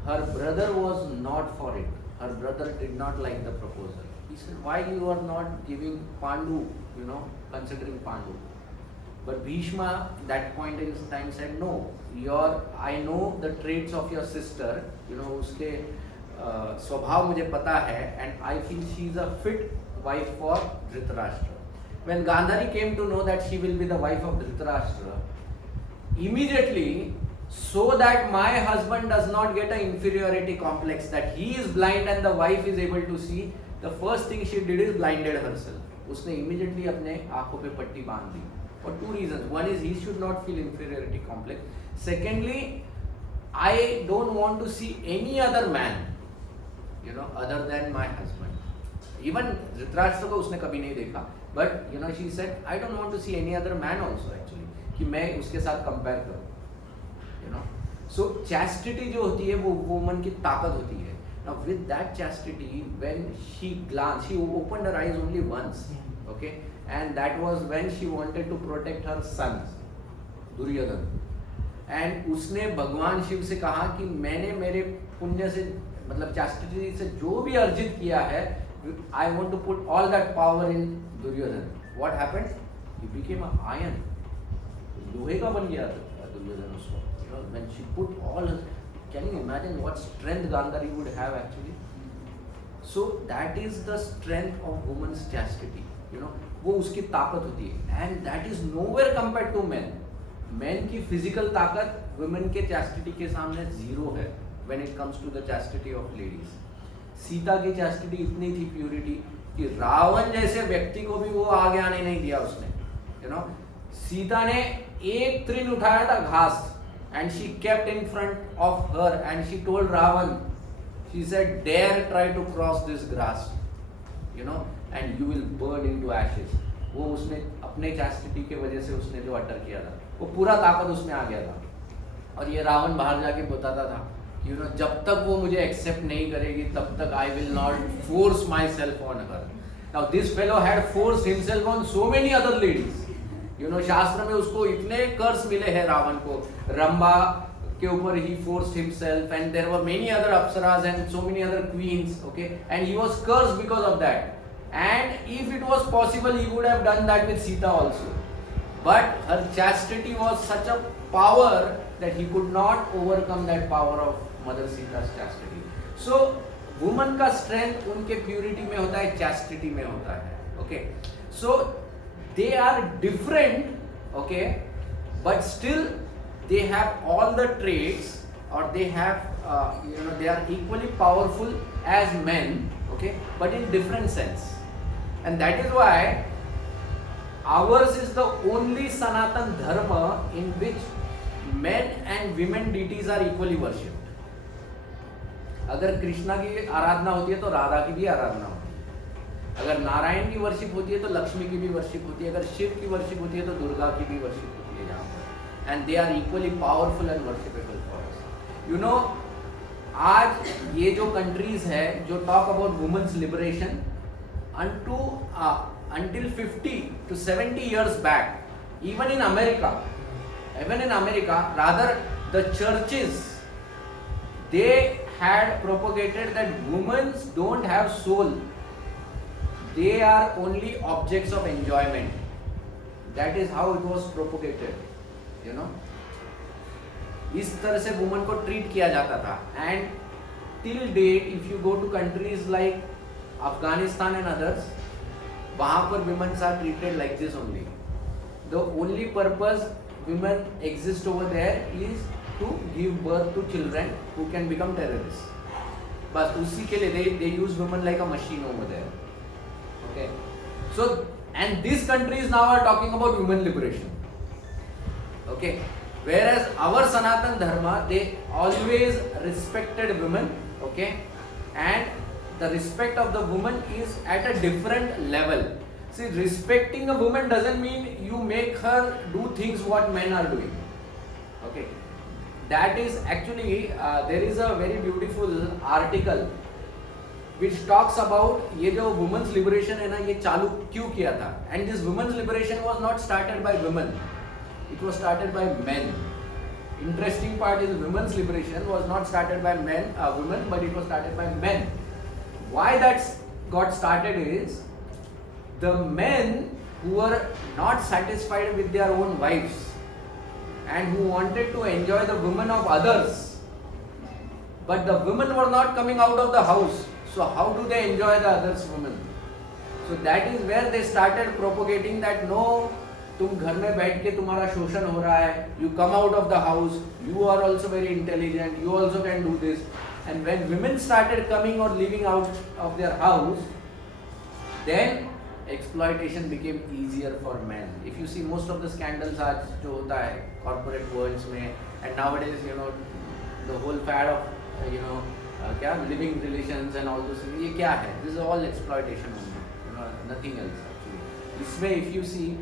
her brother was not for it. Her brother did not like the proposal. He said, why you are not giving Pandu, considering Pandu? But Bhishma that point in time said, no, I know the traits of your sister, उसके स्वभाव मुझे पता है, and I feel she is a fit wife for Dhritarashtra. When Gandhari came to know that she will be the wife of Dhritarashtra, immediately, so that my husband does not get an inferiority complex, that he is blind and the wife is able to see, the first thing she did is blinded herself. उसने immediately अपने आंखों पे पट्टी बांध दी. For two reasons. One is he should not feel inferiority complex. Secondly, I don't want to see any other man, other than my husband. Even Dhritarashtra को उसने कभी नहीं देखा. But she said, I don't want to see any other man also actually, कि मैं उसके साथ compare करूँ. So chastity जो होती है वो woman की ताकत होती है. Now with that chastity, when she opened her eyes only once, okay, and that was when she wanted to protect her sons, Duryodhan. And उसने भगवान शिव से कहा कि मैंने मेरे पुण्य से, मतलब chastity से जो भी अर्जित किया है, I want to put all that power in Duryodhan. What happened? He became an iron. लोहे का बन गया दुर्योधन उसको. When she put all her, can you imagine what strength Gandhari would have actually? So that is the strength of woman's chastity. वो उसकी ताकत होती है. And that is nowhere compared to men. Men की physical ताकत women के chastity के सामने zero है when it comes to the chastity of ladies. Sita की chastity इतनी थी purity कि रावण जैसे व्यक्ति को भी वो आगे आने नहीं दिया उसने. सीता ने एक तृण उठाया था घास, and she kept in front of her and she told Ravan, she said, dare try to cross this grass, and you will burn into ashes. वो उसने अपने chastity के वजह से उसने जो अटर किया था, वो पूरा ताकत उसमें आ गया था. और ये रावण बाहर जाके बताता था, जब तक वो मुझे एक्सेप्ट नहीं करेगी तब तक I will not force myself on her. Now this fellow had forced himself on so many other ladies. शास्त्र में उसको इतने कर्स मिले हैं रावण को. रंभा के ऊपर he forced himself, and there were many other apsaras and so many other queens, okay, and he was cursed because of that. And if it was possible, he would have done that with Sita also. But her chastity was such a power that he could not overcome that power of Mother Sita's chastity. So woman का strength उनके purity में होता है, chastity में होता है. Okay, so they are different, okay, but still they have all the traits, or they have they are equally powerful as men, okay, but in different sense. And that is why ours is the only Sanatan Dharma in which men and women deities are equally worshipped. अगर कृष्णा की आराधना होती है तो राधा की भी आराधना होती है. अगर नारायण की वर्शिप होती है तो लक्ष्मी की भी वर्शिप होती है. अगर शिव की वर्शिप होती है तो दुर्गा की भी वर्शिप होती है यहाँ पर. And they are equally powerful and worshipable for us. आज ये जो कंट्रीज है जो talk about women's liberation, until 50 to 70 years back, even in America, rather the churches, they had propagated that women don't have soul, they are only objects of enjoyment. That is how it was propagated, इस तरह से woman को treat किया जाता था. And till date if you go to countries like Afghanistan and others, वहां पर women are treated like this only. The only purpose women exist over there is to give birth to children who can become terrorists. बस उसी के लिए they use women like a machine over there. Okay, so and these countries now are talking about women liberation. Okay, whereas our Sanatan Dharma, they always respected women. Okay, and the respect of the woman is at a different level. See, respecting a woman doesn't mean you make her do things what men are doing. Okay, that is actually there is a very beautiful article which talks about ये जो women's liberation है ना, ये चालू क्यों किया था. And this women's liberation was not started by women, it was started by men. interesting part is women's liberation was not started by women, but it was started by men. Why that got started is the men who were not satisfied with their own wives and who wanted to enjoy the women of others, but the women were not coming out of the house. So how do they enjoy the others' women? So that is where they started propagating that no, तुम घर में बैठ के तुम्हारा शोषण हो रहा है, you come out of the house, you are also very intelligent, you also can do this. And when women started coming or living out of their house, then exploitation became easier for men. If you see most of the scandals आज जो होता है corporate worlds में, and nowadays the whole fad of क्या living relations and all those things, ये क्या है? This is all exploitation only, nothing else actually. इसमें if you see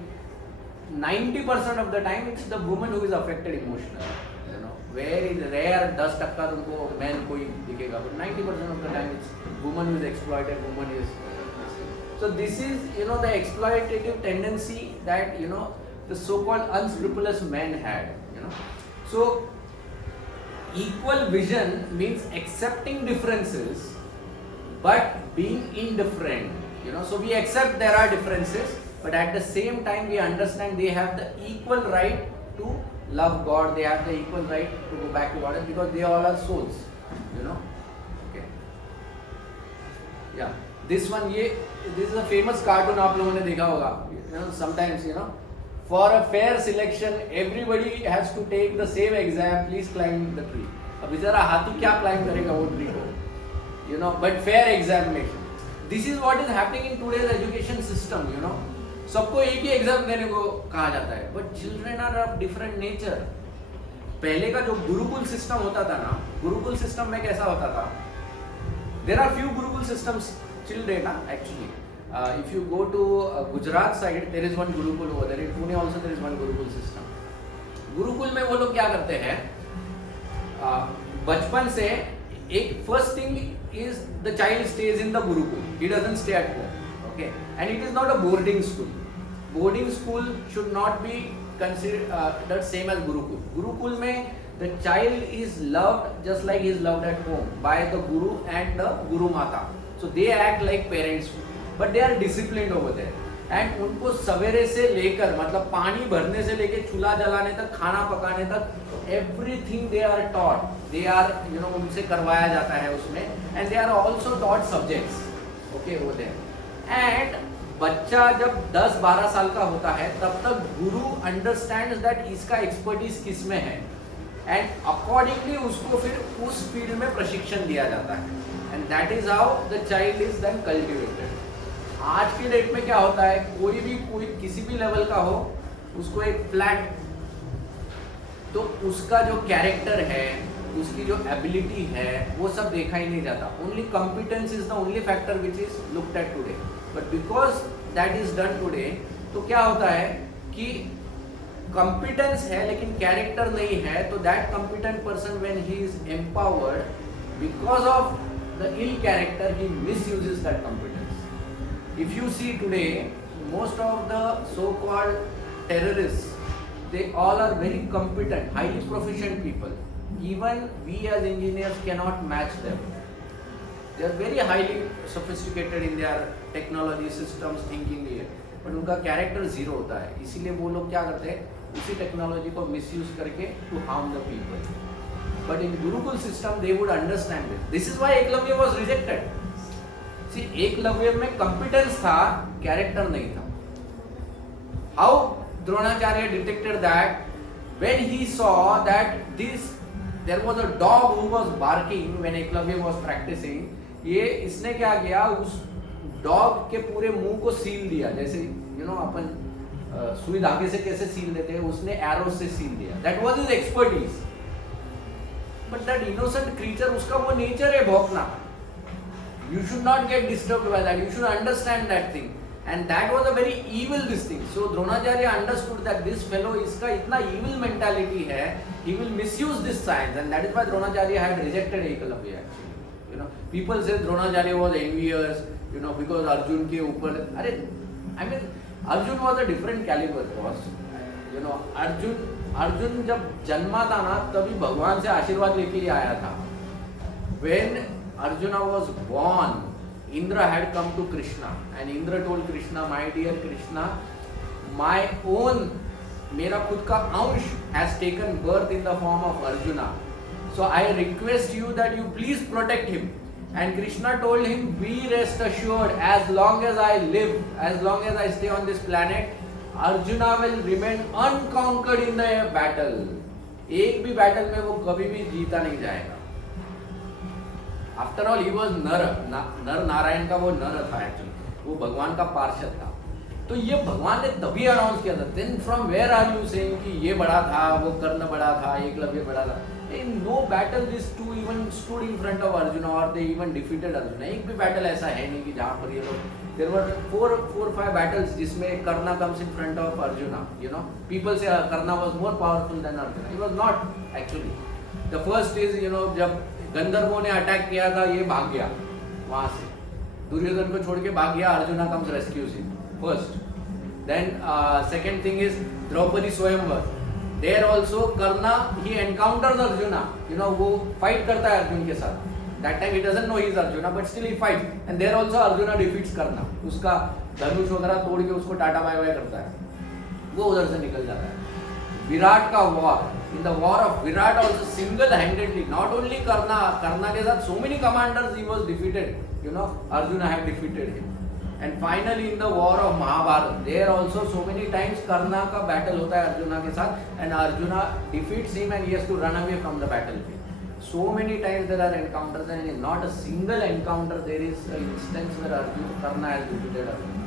90% of the time it's the woman who is affected emotionally. Very rare 10% तुमको man कोई दिखेगा, but 90% of the time it's woman who is exploited, woman is. So this is the exploitative tendency that the so-called unscrupulous men had. So equal vision means accepting differences but being indifferent. So we accept there are differences, but at the same time we understand they have the equal right to love God, they have the equal right to go back to God, because they all are souls. Okay. Yeah. This one, this is a famous cartoon आप लोगों ने देखा होगा. Sometimes for a fair selection everybody has to take the same exam, please climb the tree. अब बेचारा हाथी क्या climb करेगा वो tree को, but fair examination. This is what is happening in today's education system. सबको एक ही एग्जाम देने को कहा जाता है, but children are of different nature. पहले का जो गुरुकुल सिस्टम होता था ना, गुरुकुल सिस्टम में कैसा होता था, there are few gurukul systems still there na actually. If you go to Gujarat side, there is one gurukul over there. In Pune also there is one gurukul system. Gurukul में वो लोग क्या करते हैं, बचपन से एक first thing is the child stage in the Gurukul, he doesn't stay at home. Okay, and it is not a boarding school. Boarding school should not be considered same as Gurukul. Gurukul में the child is loved just like he is loved at home by the Guru and the Guru Mata. So they act like parents, but they are disciplined over there. And उनको सवेरे से लेकर मतलब पानी भरने से लेकर चूल्हा जलाने तक, खाना पकाने तक, everything they are taught. They are उनसे करवाया जाता है उसमें, and they are also taught subjects. Okay, over there. And बच्चा जब 10-12 साल का होता है तब तक गुरु अंडरस्टैंड्स दैट इसका एक्सपर्टीज किस में है, एंड अकॉर्डिंगली उसको फिर उस फील्ड में प्रशिक्षण दिया जाता है, and that is how the child is then cultivated. आज के डेट में क्या होता है, कोई किसी भी लेवल का हो, उसको एक फ्लैट, तो उसका जो कैरेक्टर है, उसकी जो एबिलिटी है, वो सब देखा ही नहीं जाता. Only competence is the only factor which is looked at today. But because that is done today, तो क्या होता है कि कॉम्पिटेंस है लेकिन कैरेक्टर नहीं है, तो that competent person when he is empowered, because of the ill character he misuses that competence. If you see today most of the so called terrorist, they all are very competent, highly proficient people. Even we as engineers cannot match them. They are very highly sophisticated in their technology systems, thinking here, but उनका character zero होता है. इसीलिए वो लोग क्या करते हैं, उसी technology को misuse करके to harm the people. But in Gurukul system they would understand this. This is why Eklavya was rejected. See, Eklavya में competence था, character नहीं था. How Dronacharya detected that when he saw that there was a dog who was barking when Eklavya was practicing. ये इसने क्या किया, उस dog के पूरे मुंह को सील दिया, जैसे अपन सुई धागे से कैसे सील देते हैं, उसने एरो से सील दिया. That was his expertise. But that innocent creature, उसका वो नेचर है भौंकना. You should not get disturbed by that, you should understand that thing. And that was a very evil this thing. So Dronacharya understood that this fellow, इसका इतना evil mentality है, he will misuse this science, and that is why Dronacharya had rejected Eklavya actually. People say Dronacharya was envious, because Arjun के ऊपर, अरे, I mean, Arjun was a different caliber boss. Arjun Arjun जब जन्मा था ना तभी भगवान से आशीर्वाद लेके ही आया था. When Arjuna was born, Indra had come to Krishna and Indra told Krishna, my dear Krishna, my own, मेरा खुद का अंश has taken birth in the form of Arjuna. So I request you that you please protect him. And Krishna told him, be rest assured, as long as I live, as long as I stay on this planet, Arjuna will remain unconquered in the battle. एक भी battle में वो कभी भी जीता नहीं जाएगा. After all he was नर नारायण का वो नर था एक्चुअली, वो भगवान का पार्षद था. तो ये भगवान ने तभी अनाउंस किया था. Then from where are you saying कि ये बड़ा था, वो कर्ण बड़ा था, एकलव्य बड़ा था. In no battle these two even stood in front of Arjun और दे इवन डिफीटेड अर्जुन. एक भी बैटल ऐसा है नहीं कि जहाँ पर ये लोग, देयर वर 4-5 बैटल्स जिसमें Karna comes in front of Arjun. You know, people say Karna was more powerful than Arjun. He was not actually. The first is, you know, जब गंधर्वों ने अटैक किया था, ये भाग गया वहां से, दुर्योधन को छोड़ के भाग गया. Arjuna comes rescues him first. Then second thing is Draupadi swayamvar. There also Karna he encounters Arjuna. You know, वो फाइट करता है अर्जुन के साथ. That time he doesn't know he is Arjuna, but still he fight. And there also Arjuna defeats Karna. उसका धनुष वगैरह तोड़ के उसको टाटा बाय बाय करता है, वो उधर से निकल जाता है. विराट का war, in the war of Virat also single-handedly, not only Karna के साथ so many commanders he was defeated. You know, Arjuna had defeated him. And finally in the war of Mahabharata, there also so many times Karna का battle होता है Arjuna के साथ, and Arjuna defeats him and he has to run away from the battlefield. So many times there are encounters, and in not a single encounter there is an instance where Karna has defeated Arjuna.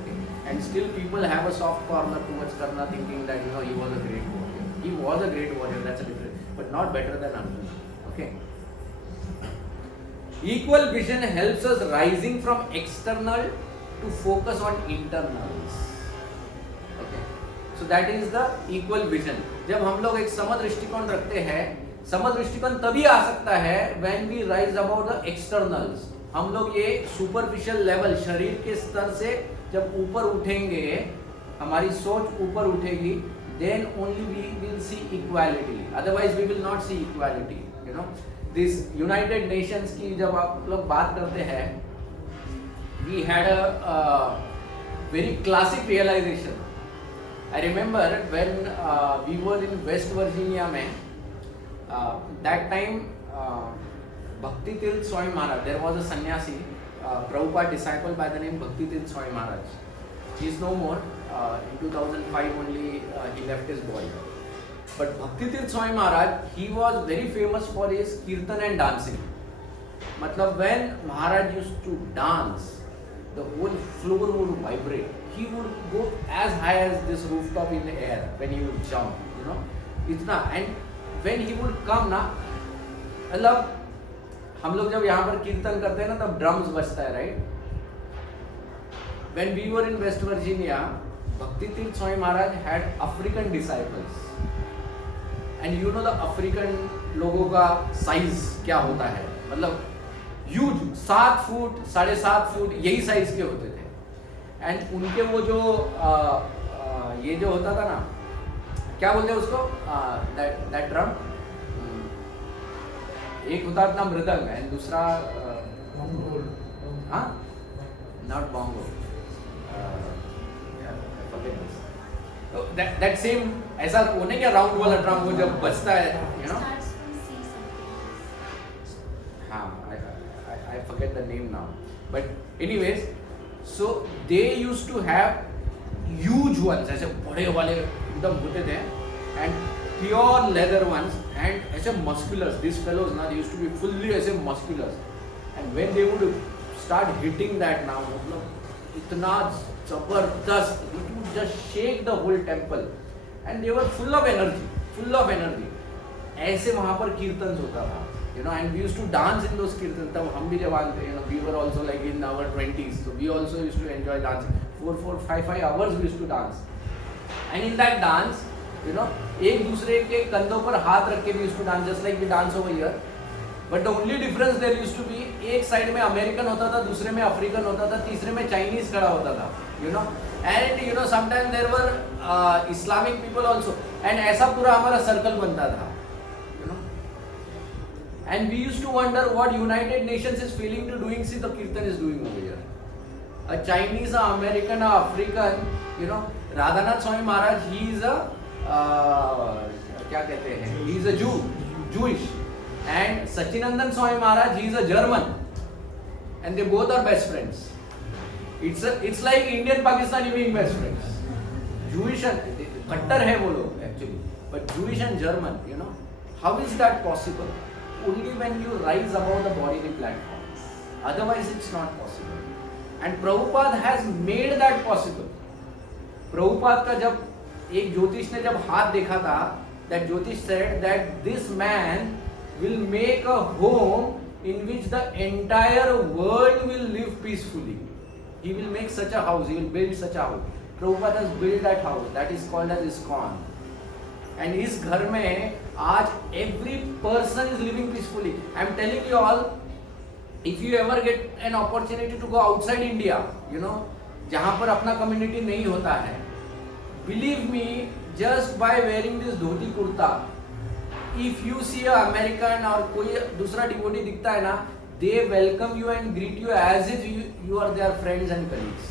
Okay? And still people have a soft corner towards Karna, thinking that, you know, he was a great warrior. He was a great warrior, that's a different, but not better than Arjuna. Okay. Equal vision helps us rising from external to focus on internals. Okay. So that is the equal vision. जब हम लोग एक समदृष्टिकोण रखते हैं, समदृष्टिकोण तभी आ सकता है when we rise above the externals. हम लोग ये सुपरफिशियल लेवल, शरीर के स्तर से जब ऊपर उठेंगे, हमारी सोच ऊपर उठेगी, then only we will see equality. Otherwise we will not see equality. You know, this United Nations की जब आप लोग बात करते हैं, we had a very classic realization. I remember when we were in West Virginia में, that time Bhakti Tirth Swami Maharaj, there was a sannyasi, Prabhupada disciple by the name Bhakti Tirth Swami Maharaj. He is no more. In 2005 only he left his body. But Bhakti Tirth Swami Maharaj, he was very famous for his kirtan and dancing. Matlab, when Maharaj used to dance, the whole floor would vibrate. He would go as high as this rooftop in the air when he would jump, you know. इतना. And when he would come ना, मतलब हम लोग जब यहाँ पर कीर्तन करते हैं ना, तब ड्रम्स बजता है, right? When we were in West Virginia, Bhakti Tirth Swami Maharaj had African disciples. And you know the African लोगों का साइज क्या होता है, मतलब ह्यूज, 7 फुट 7.5 फुट यही साइज के होते थे. एंड उनके वो जो ये जो होता था ना, क्या बोलते हैं उसको, दैट ड्रम, एक होता था मृदंग एंड दूसरा हाँ, नॉट बॉन्गो, that same ऐसा वो नहीं क्या राउंड वाला ड्रम, वो जब बजता है, you know, हाँ, I forget the name now, but anyways, so they used to have huge ones, ऐसे बड़े वाले एकदम होते थे, and pure leather ones, and ऐसे musculars. These fellows ना, they used to be fully ऐसे musculars, and when they would start hitting that now, मतलब इतना जबरदस्त, it would just shake the whole temple, and they were full of energy. ऐसे वहाँ पर कीर्तन होता था, you know, and we used to dance in those kirtans. तब हम भी जब आते, you know, we were also like in our 20s, so we also used to enjoy dancing. 4-5 hours we used to dance, and in that dance, you know, एक दूसरे के कंधों पर हाथ रख के we used to dance, just like we dance over here. But the only difference there used to be, एक side में अमेरिकन होता था, दूसरे में अफ्रीकन होता था, तीसरे में चाइनीज खड़ा होता था, you know. And you know sometime there were Islamic people also, and ऐसा पूरा हमारा सर्कल बनता था, you know. And we used to wonder what United Nations is feeling to doing, see the kirtan is doing over here. A Chinese, a American, a African, you know. Radhanath Swami Maharaj, he is a क्या कहते हैं, he is a Jewish, and Sachinandan Swami Maharaj, he is a German, and they both are best friends. It's like Indian Pakistani being best friends. Jewish and कट्टर है वो लोग actually, but Jewish and German, you know. How is that possible? Only when you rise above the bodily platform. Otherwise, it's not possible. And Prabhupada has made that possible. Prabhupada का जब एक ज्योतिष ने जब हाथ देखा था, that Jyotish said that this man will make a home in which the entire world will live peacefully. He will make such a house, he will build such a house. Prabhupada has built that house, that is called as ISKCON. And इस घर में आज every person is living peacefully. I am telling you all, if you ever get an opportunity to go outside India, you know, जहाँ पर अपना community नहीं होता है, believe me, just by wearing this dhoti kurta, if you see a American or कोई दूसरा devotee दिखता है ना, they welcome you and greet you as if you are their friends and colleagues.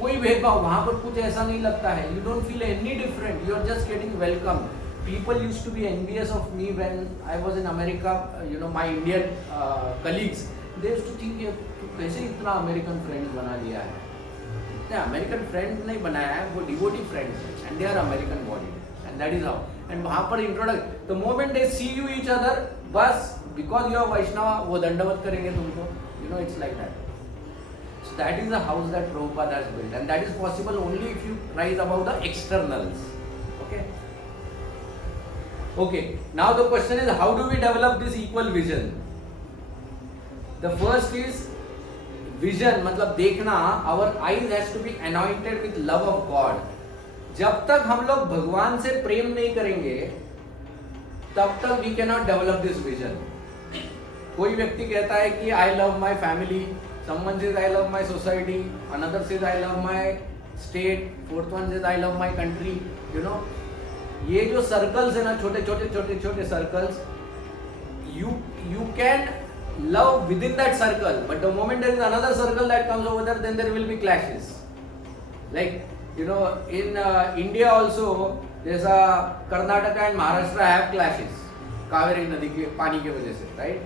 कोई भेदभाव वहाँ पर कुछ ऐसा नहीं लगता है. You don't feel any different. You are just getting welcome. People used to be envious of me when I was in America. You know, my Indian colleagues, they used to think ये तू कैसे इतना American friends बना लिया है. American friend नहीं बनाया है, वो डिवोटी फ्रेंड्स हैं, and they are American body, and that is how. And वहां पर introduce, the moment they see you each other, बस बिकॉज यू आर वैष्णव, वो दंडवत करेंगे तुमको, you know. It's like that. So that is the house that Prabhupada has built, and that is possible only if you rise about the externals. Okay, okay. Now the question is, how do we develop this equal vision? The first is vision, मतलब देखना. Our eyes has to be anointed with love of God. जब तक हम लोग भगवान से प्रेम नहीं करेंगे, तब तक we can not develop this vision. कोई व्यक्ति कहता है कि I love my family, someone says I love my society, another says I love my state, fourth one says I love my country. You know, ये जो circles है ना, छोटे छोटे छोटे छोटे circles, you can love within that circle, but the moment there is another circle that comes over there, then there will be clashes. Like, you know, in India also, जैसा Karnataka and Maharashtra have clashes, Kaveri नदी के पानी के वजह से, right?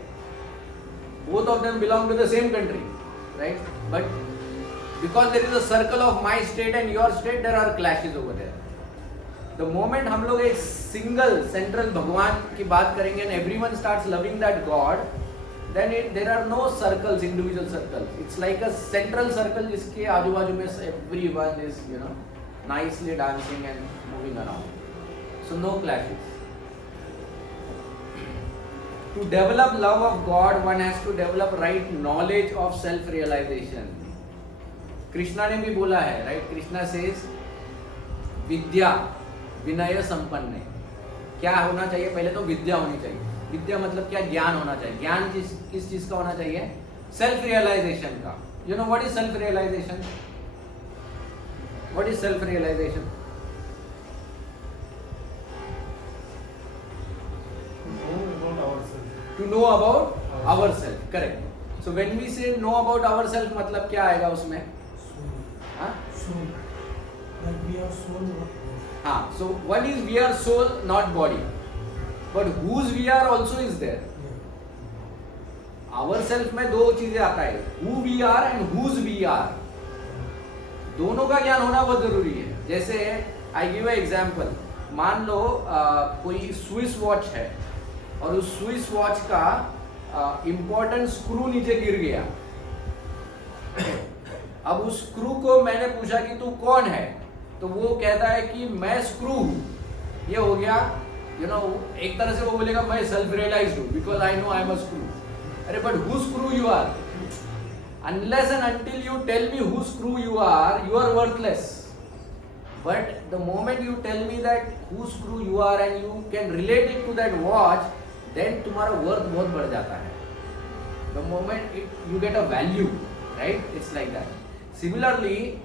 Both of them belong to the same country, right? But because there is a circle of my state and your state, there are clashes over there. The moment हम लोग एक single central भगवान की बात करेंगे and everyone starts loving that God, then there are no circles, individual circles. It's like a central circle जिसके आजू बाजू में everyone is, you know, nicely dancing and moving around. So no clashes. To develop love of God, one has to develop right knowledge of self-realization. Krishna ने भी बोला है, right? Krishna says, विद्या विनय संपन्न. क्या होना चाहिए? पहले तो विद्या होनी चाहिए. विद्या मतलब क्या? ज्ञान होना चाहिए. ज्ञान किस चीज का होना चाहिए? सेल्फ रियलाइजेशन का. You know what is self realization? What is self realization? To know about our self. Correct. So when we say know about our self, मतलब क्या आएगा उसमें? हाँ, so one is we are soul, not body, but whose we are also is there. Our self में दो चीजें आता है, who we are and whose we are. दोनों का ज्ञान होना बहुत जरूरी है. जैसे I give an example. मान लो कोई स्विस वॉच है और उस स्विस वॉच का इम्पोर्टेंट स्क्रू नीचे गिर गया. अब उस स्क्रू को मैंने पूछा कि तू कौन है, तो वो कहता है कि मैं स्क्रू हूं. ये हो गया, यू नो, एक तरह से वो बोलेगा मैं सेल्फ रियलाइज्ड हूं because I know I am a screw. अरे but who screw you are? Unless and until you tell me who screw you are worthless. But the moment you tell me that who screw you are and you can relate it to that watch, then तुम्हारा worth बहुत बढ़ जाता है. The moment you get a value, right? It's like that. Similarly,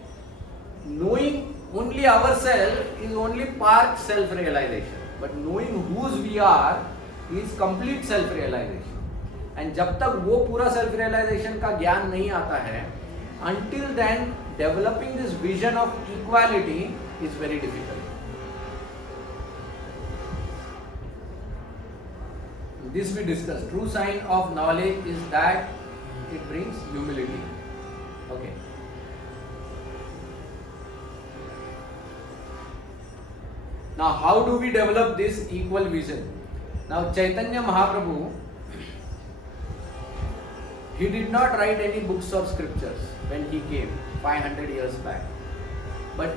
knowing only ourselves is only part self-realization, but knowing whose we are is complete self-realization. And जब तक वो पूरा self-realization का ज्ञान नहीं आता है, until then developing this vision of equality is very difficult. This we discussed. True sign of knowledge is that it brings humility. Okay. Now, how do we develop this equal vision? Now, Chaitanya Mahaprabhu, he did not write any books or scriptures when he came 500 years back. But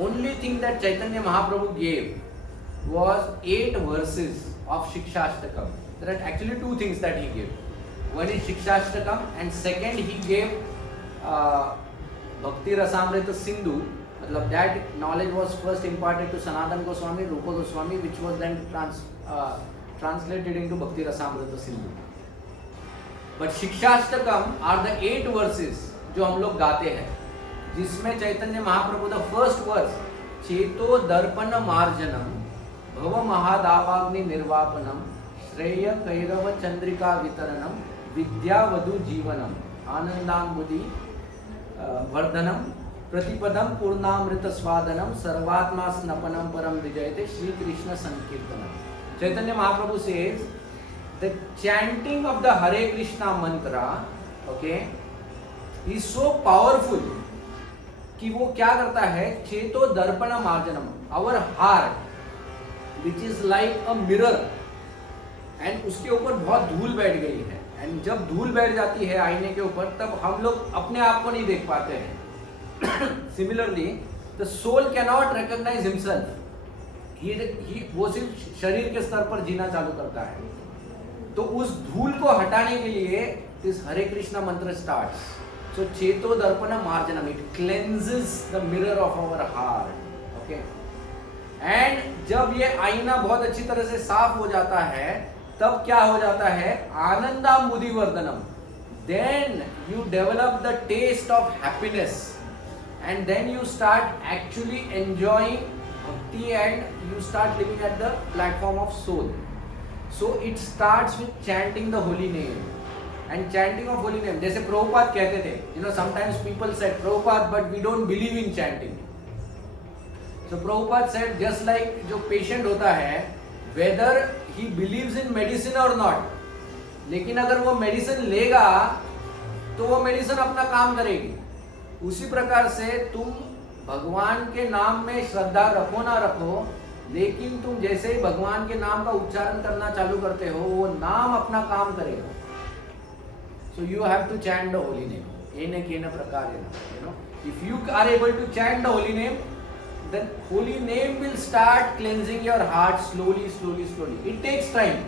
only thing that Chaitanya Mahaprabhu gave was 8 verses of Shikshashtakam. There are actually 2 things that he gave. One is Shikshashtakam, and second he gave Bhakti Rasamrita Sindhu. मतलब that knowledge was first imparted to Sanatana Goswami, Rupa Goswami, which was then translated into Bhakti Rasamrita Sindhu. But Shikshashtakam are the 8 verses जो हम लोग गाते हैं, जिसमें Chaitanya Mahaprabhu the first verse चेतो दर्पण मार्जनम भव महादावाग्नि निर्वापनम श्रेय कैरव चंद्रिका वितरणम विद्यावधु जीवनम आनंदांबुधि वर्धनम प्रतिपदम पूर्णामृत स्वादनम सर्वात्मा स्नपनम परम विजयते Shri Krishna संकीर्तनम. Chaitanya Mahaprabhu says the chanting of the Hare Krishna mantra, okay, is so powerful कि वो क्या करता है, चेतो दर्पण मार्जनम, our heart which is like a mirror, and उसके ऊपर बहुत धूल बैठ गई है, and जब धूल बैठ जाती है आईने के ऊपर तब हम लोग अपने आप को नहीं देख पाते हैं. Similarly, the soul cannot recognize himself. वो सिर्फ शरीर के स्तर पर जीना चालू करता है. तो उस धूल को हटाने के लिए this हरे कृष्णा मंत्र starts. So चेतो दर्पण मार्जनम, it cleanses the mirror of our heart. Okay. And जब ये आईना बहुत अच्छी तरह से साफ हो जाता है तब क्या हो जाता है, आनंदांबुधि वर्धनम. Then you develop the taste of happiness, and then you start actually enjoying bhakti, and you start living at the platform of soul. So it starts with chanting the holy name. And chanting of holy name, जैसे प्रभुपाद कहते थे, you know, sometimes people said Prabhupada, but we don't believe in chanting. So Prabhupada said, just like जो patient होता है, whether he believes in medicine or not, लेकिन अगर वो medicine लेगा तो वो मेडिसिन अपना काम करेगी. उसी प्रकार से तुम भगवान के नाम में श्रद्धा रखो ना रखो, लेकिन तुम जैसे ही भगवान के नाम का उच्चारण करना चालू करते हो वो नाम अपना काम करेगा. So you have to chant the holy name. Ena kena prakarena. You know, if you are able to chant the holy name, then holy name will start cleansing your heart slowly, slowly, slowly. It takes time.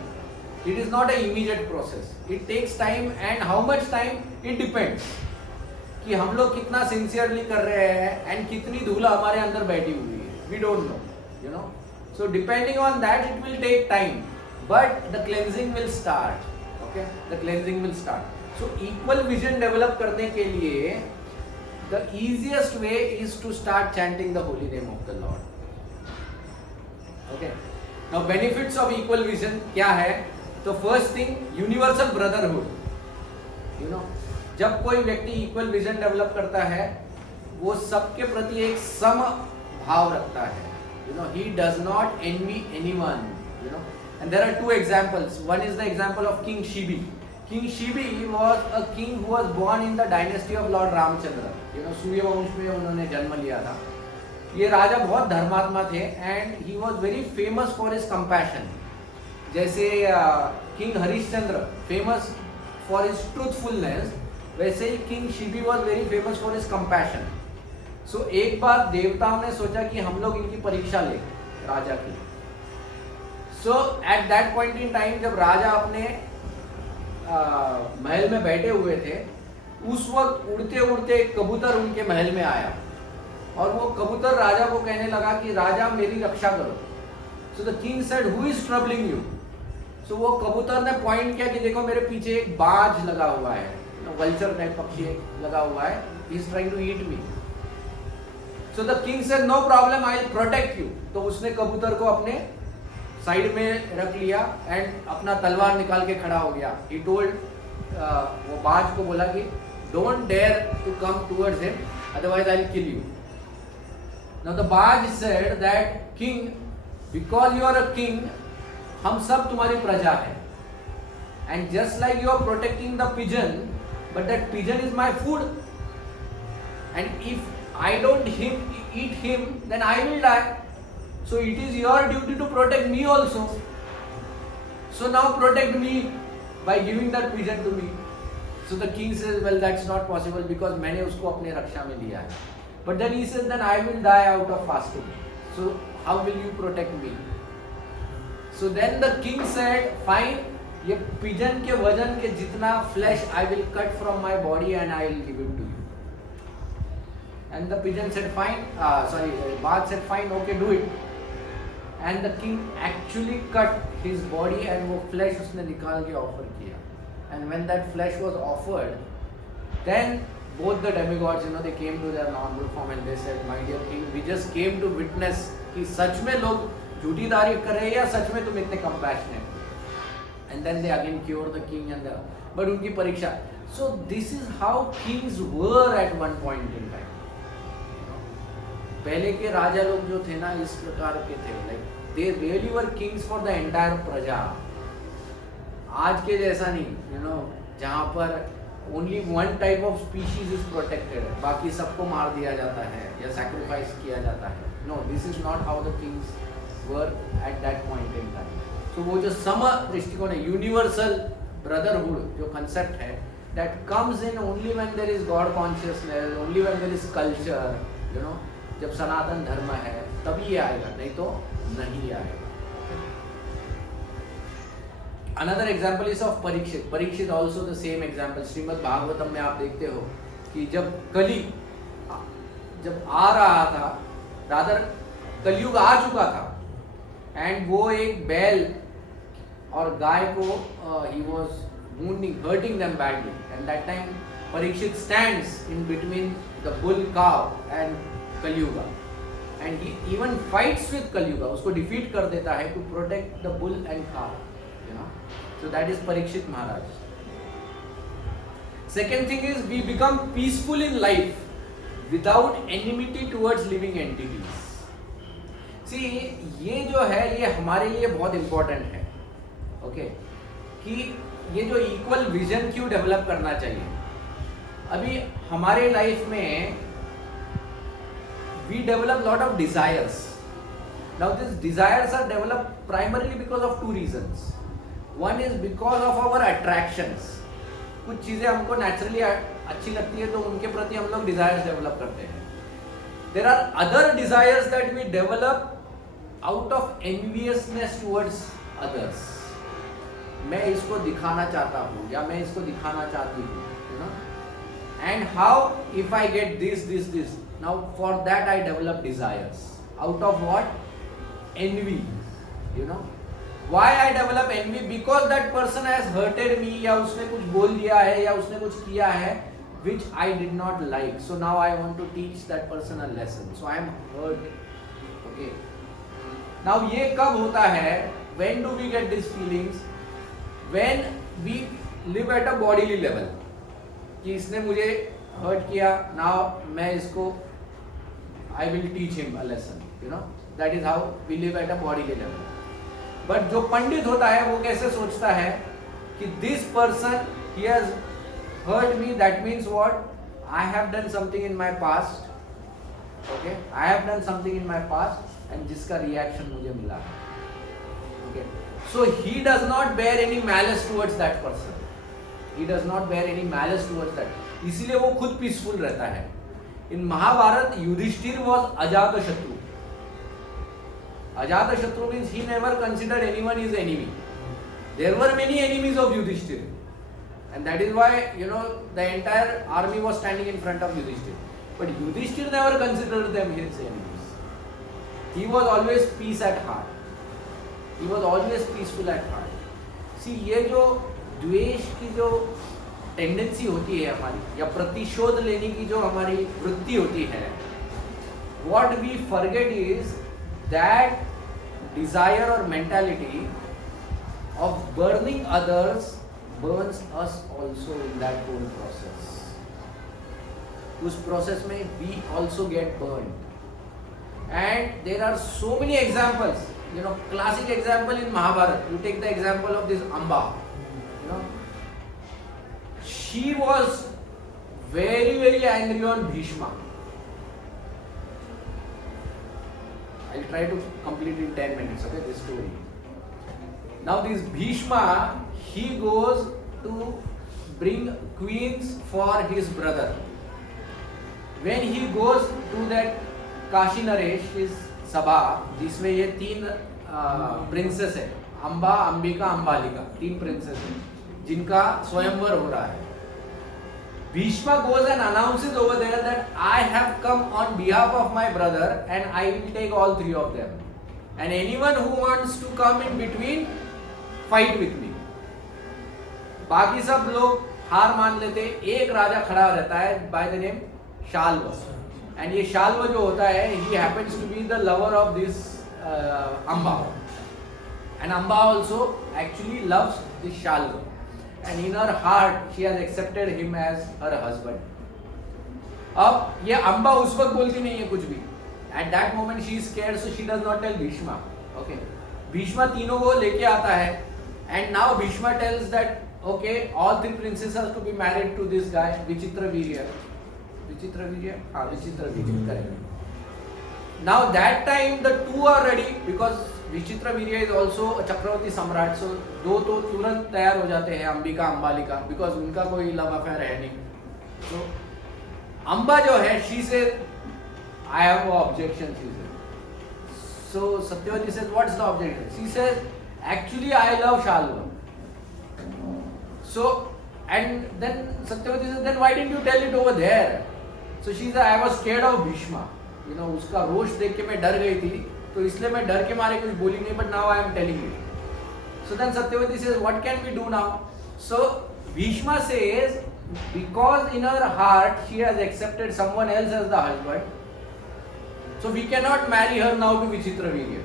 It is not an immediate process. It takes time, and how much time? It depends. कि हम लोग कितना sincerely कर रहे हैं and कितनी धूल हमारे अंदर बैठी हुई है. We don't know. You know. So depending on that, it will take time. But the cleansing will start. Okay. The cleansing will start. So equal vision develop करने के लिए the easiest way is to start chanting the holy name of the Lord. Okay. Now benefits of equal vision क्या है? तो first thing, universal brotherhood. You know, जब कोई व्यक्ति equal vision develop करता है, वो सबके प्रति एक सम भाव रखता है. You know, he does not envy anyone. You know, and there are 2 examples. One is the example of King Shibi. King Shibi was a king who was born in the dynasty of Lord Ramchandra. You know, सूर्य वंश में उन्होंने जन्म लिया था. ये राजा बहुत धर्मात्मा थे and he was very famous for his compassion. जैसे king Harishchandra famous for his truthfulness, वैसे ही king Shibi was very famous for his compassion. So एक बार देवताओं ने सोचा कि हम लोग इनकी परीक्षा लें राजा की. So at that point in time जब राजा अपने महल में बैठे हुए थे, उस वक्त उड़ते उड़ते एक कबूतर उनके महल में आया और वो कबूतर राजा को कहने लगा कि राजा मेरी रक्षा करो. So the king said, who is troubling you? सो वो कबूतर ने पॉइंट किया कि देखो मेरे पीछे एक बाज लगा हुआ है, वल्चर टाइप पक्षी लगा हुआ है, he is trying to eat me. So the king said no problem, I will protect you. तो उसने कबूतर को अपने साइड में रख लिया एंड अपना तलवार निकाल के खड़ा हो गया. ही टोल्ड, वो बाज को बोला कि don't dare to come towards him, otherwise I will kill you. Now the बाज said that king, because you are a king, हम सब तुम्हारी प्रजा है, and just like you are protecting the pigeon, but that pigeon is my food, and if I don't eat him then I will die. So it is your duty to protect me also. So now protect me by giving that pigeon to me. So the king says, well, that's not possible because मैंने उसको अपने रक्षा में लिया है. But then he says, then I will die out of fasting. So how will you protect me? So then the king said, fine, ये pigeon के वजन के जितना flesh I will cut from my body and I will give it to you. And the pigeon said, fine, Baj said, fine, okay, do it. And the king actually cut his body and वो flesh उसने निकाल के offer किया. And when that flesh was offered, then both the demigods, they came to their normal form and they said, my dear king, we just came to witness कि सच में लोग झूठी तारीफ कर रहे हैं या सच में तुम इतने compassionate. And then they again cured the king and but उनकी परीक्षा. So this is how kings were at one point in time. पहले के राजा लोग जो थे ना इस प्रकार के थे, like they really were Kings for the entire प्रजा. आज के जैसा नहीं, जहाँ पर only one type of species is protected, बाकी सबको मार दिया जाता है या सैक्रिफाइस किया जाता है. No, this is not how the kings were at that point in time. तो वो जो सम दृष्टिकोण है, यूनिवर्सल ब्रदरहुड जो कंसेप्ट है, that comes in only when there is God consciousness, only when there is culture. जब सनातन धर्म है तभी ये आएगा, नहीं तो नहीं आएगा. Another example is of Parikshit. Parikshit also the same example. Shrimad Bhagavatam में आप देखते हो कि जब कली जब आ रहा था, रादर कलयुग आ चुका था, एंड वो एक बैल और गाय को he was wounding, hurting them badly, and that time Parikshit stands in between the bull cow and Kalyuga, and he even fights with Kalyuga, उसको defeat कर देता है to protect the bull and cow, so that is Parikshit Maharaj. Second thing is we become peaceful in life without enmity towards living entities. See, ये जो है ये हमारे लिए बहुत important है, okay, कि ये जो इक्वल विजन क्यों डेवलप करना चाहिए. अभी हमारे लाइफ में we develop lot of desires. Now these desires are developed primarily because of two reasons. One is because of our attractions. कुछ चीज़ें हमको naturally अच्छी लगती है तो उनके प्रति हम लोग desires develop करते हैं. There are other desires that we develop out of enviousness towards others. मैं इसको दिखाना चाहता हूँ या मैं इसको दिखाना चाहती हूँ, and how if I get this, now for that I develop desires. Out of what? Envy. Why I develop envy? Because that person has hurted me, या उसने कुछ बोल दिया है या उसने कुछ किया है which I did not like. So now I want to teach that person a lesson. So I am hurt. Okay. Now ये कब होता है? When do we get these feelings? When we live at a bodily level. कि इसने मुझे hurt किया, now मैं इसको I will teach him a lesson. That is how we live at a bodily level. But जो पंडित होता है वो कैसे सोचता है कि this person he has hurt me, that means what? I have done something in my past. Okay, I have done something in my past and जिसका reaction मुझे मिला. Okay, so he does not bear any malice towards that person. He does not bear any malice towards that. इसीलिए वो खुद peaceful रहता है. In Mahabharata, Yudhishthir was Ajatashatru. Ajatashatru means he never considered anyone his enemy. There were many enemies of Yudhishthir, and that is why the entire army was standing in front of Yudhishthir. But Yudhishthir never considered them his enemies. He was always peace at heart. He was always peaceful at heart. सी ये जो द्वेष की जो tendency होती है हमारी, या प्रतिशोध लेने की जो हमारी वृत्ति होती है, what we forget is that desire और mentality of burning others burns us also in that whole process. उस process में we also get burned, and there are so many examples. You know, classic example in Mahabharata. You take the example of this Amba. You know, she was very angry on Bhishma. I'll try to complete in 10 minutes. Okay, this story. Now this Bhishma, he goes to bring queens for his brother. When he goes to that Kashi Naresh, his sabha, जिसमें ये 3 princess है, Amba, Ambika, Ambalika, 3 princess है, जिनका स्वयंवर हो रहा है. Bhishma goes and announces over there that I have come on behalf of my brother and I will take all 3 of them. And anyone who wants to come in between, fight with me. बाकी सब लोग हार मान लेते. एक राजा खड़ा रहता है by the name Shalva, and ये शाल्व जो होता है, he happens to be the lover of this Amba, and Amba also actually loves this Shalva, and in her heart she has accepted him as her husband. अब ये अम्बा उस वक्त बोलती नहीं है कुछ भी. At that moment she is scared, so she does not tell Bhishma. Okay, Bhishma तीनों को लेके आता है, and now Bhishma tells that okay, all 3 princesses have to be married to this guy Vichitravirya. Vichitravirya, correct. Now that time the 2 are ready because Vichitravirya is also a Chakravarti Samrat, so 2 तो तुरंत तैयार हो जाते हैं, Ambika, Ambalika, because उनका कोई love affair है नहीं. So अंबा जो है, she says I have no objection, she says. So Satyavati says, what's the objection? She says, actually I love Shalva. So, and then Satyavati says, then why didn't you tell it over there? So she said, I was scared of Bhishma. You know, उसका रोष देख के मैं डर गई थी, तो इसलिए मैं डर के मारे कुछ बोली नहीं, but now I am telling you. So then Satyavati says, what can we do now? So Bhishma says, because in her heart she has accepted someone else as the husband, so we cannot marry her now to Vichitravirya.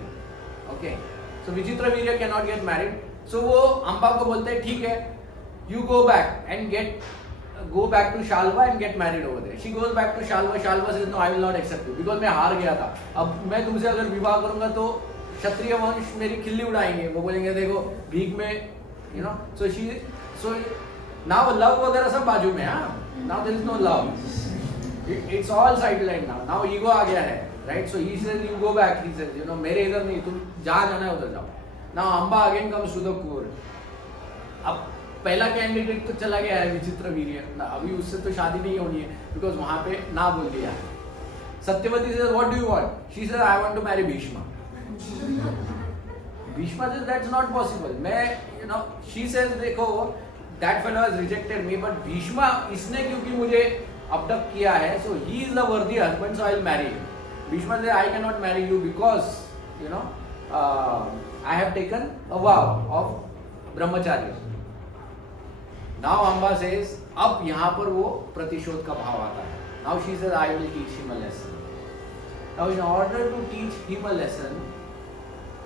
Okay, so Vichitravirya cannot get married. So वो अम्बा को बोलते हैं, ठीक है, you go back and go back to Shalva and get married over there. She goes back to Shalva. Shalva says, no, I will not accept you because मैं हार गया था. अब मैं तुमसे अगर विवाह करूंगा तो क्षत्रिय वंश मेरी खिल्ली उड़ाएंगे. वो बोलेंगे देखो भीख में, you know. So now love वगैरह सब बाजू में. हाँ, now there is no love. It's all sidelined now. Now ego आ गया है. Right, so he says you go back. He says, you know, मेरे इधर नहीं, तुम जहाँ जाना है उधर जाओ. Now Amba again comes to the court. अब पहला कैंडिडेट तो चला गया है विचित्रवीर्य, अभी उससे तो शादी नहीं होनी है बिकॉज वहाँ पे ना बोल दिया है. Satyavati says, what do you want? She says, I want to marry Bhishma. Bhishma says, that's not possible. मैं, you know, she says, देखो, that fellow has rejected me, but Bhishma इसने क्योंकि मुझे abduct किया है, so he is the worthy husband, so I'll marry him. Bhishma says, I cannot marry you because, you know, I have taken a vow of brahmacharya. Now Amba says, अब यहाँ पर वो प्रतिशोध का भाव आता है. Now she says, I will teach him a lesson. Now in order to teach him a lesson,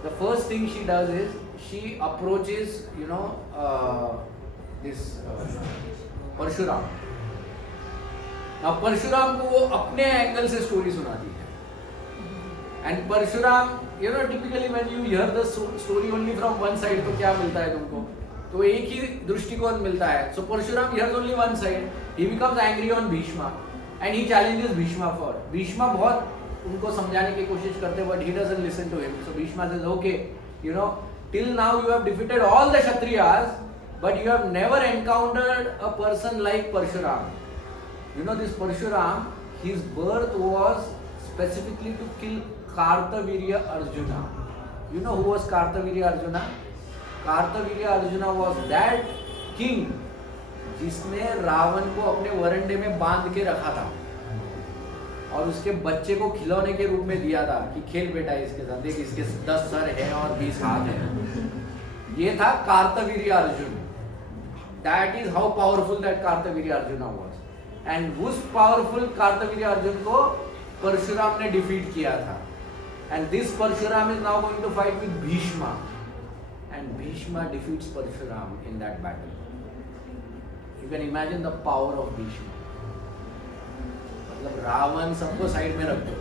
the first thing she does is she approaches, you know, this Parshuram. Now Parshuram को वो अपने एंगल से स्टोरी सुनाती है. And Parshuram, you know, typically when you hear the story only from one side, तो क्या मिलता है तुमको? तो एक ही दृष्टिकोण मिलता है. So Parshuram hears only one side. He becomes angry on Bhishma and he challenges Bhishma for. Bhishma बहुत उनको समझाने की कोशिश करते हैं, but he doesn't listen to him. So Bhishma says, okay, you know, till now you have defeated all the Kshatriyas, but you have never encountered a person like Parshuram. You know, this Parshuram, his birth was specifically to kill Kartavirya Arjuna. You know who was Kartavirya Arjuna? Kartavirya Arjuna was that king जिसने रावण को अपने वरंडे में बांध के रखा था और उसके बच्चे को खिलौने के रूप में दिया था कि खेल बेटा इसके साथ, देख इसके 10 सर है और 20 हाथ है. ये था Kartavirya Arjun. That is how powerful that Kartavirya arjuna was. And उस powerful कार्तवीर्य अर्जुन को परशुराम ने डिफीट किया था. And this Parshuram is now going to fight with Bhishma. And Bhishma defeats Parshuram in that battle. You can imagine the power of Bhishma. मतलब रावण सबको side में रख दो,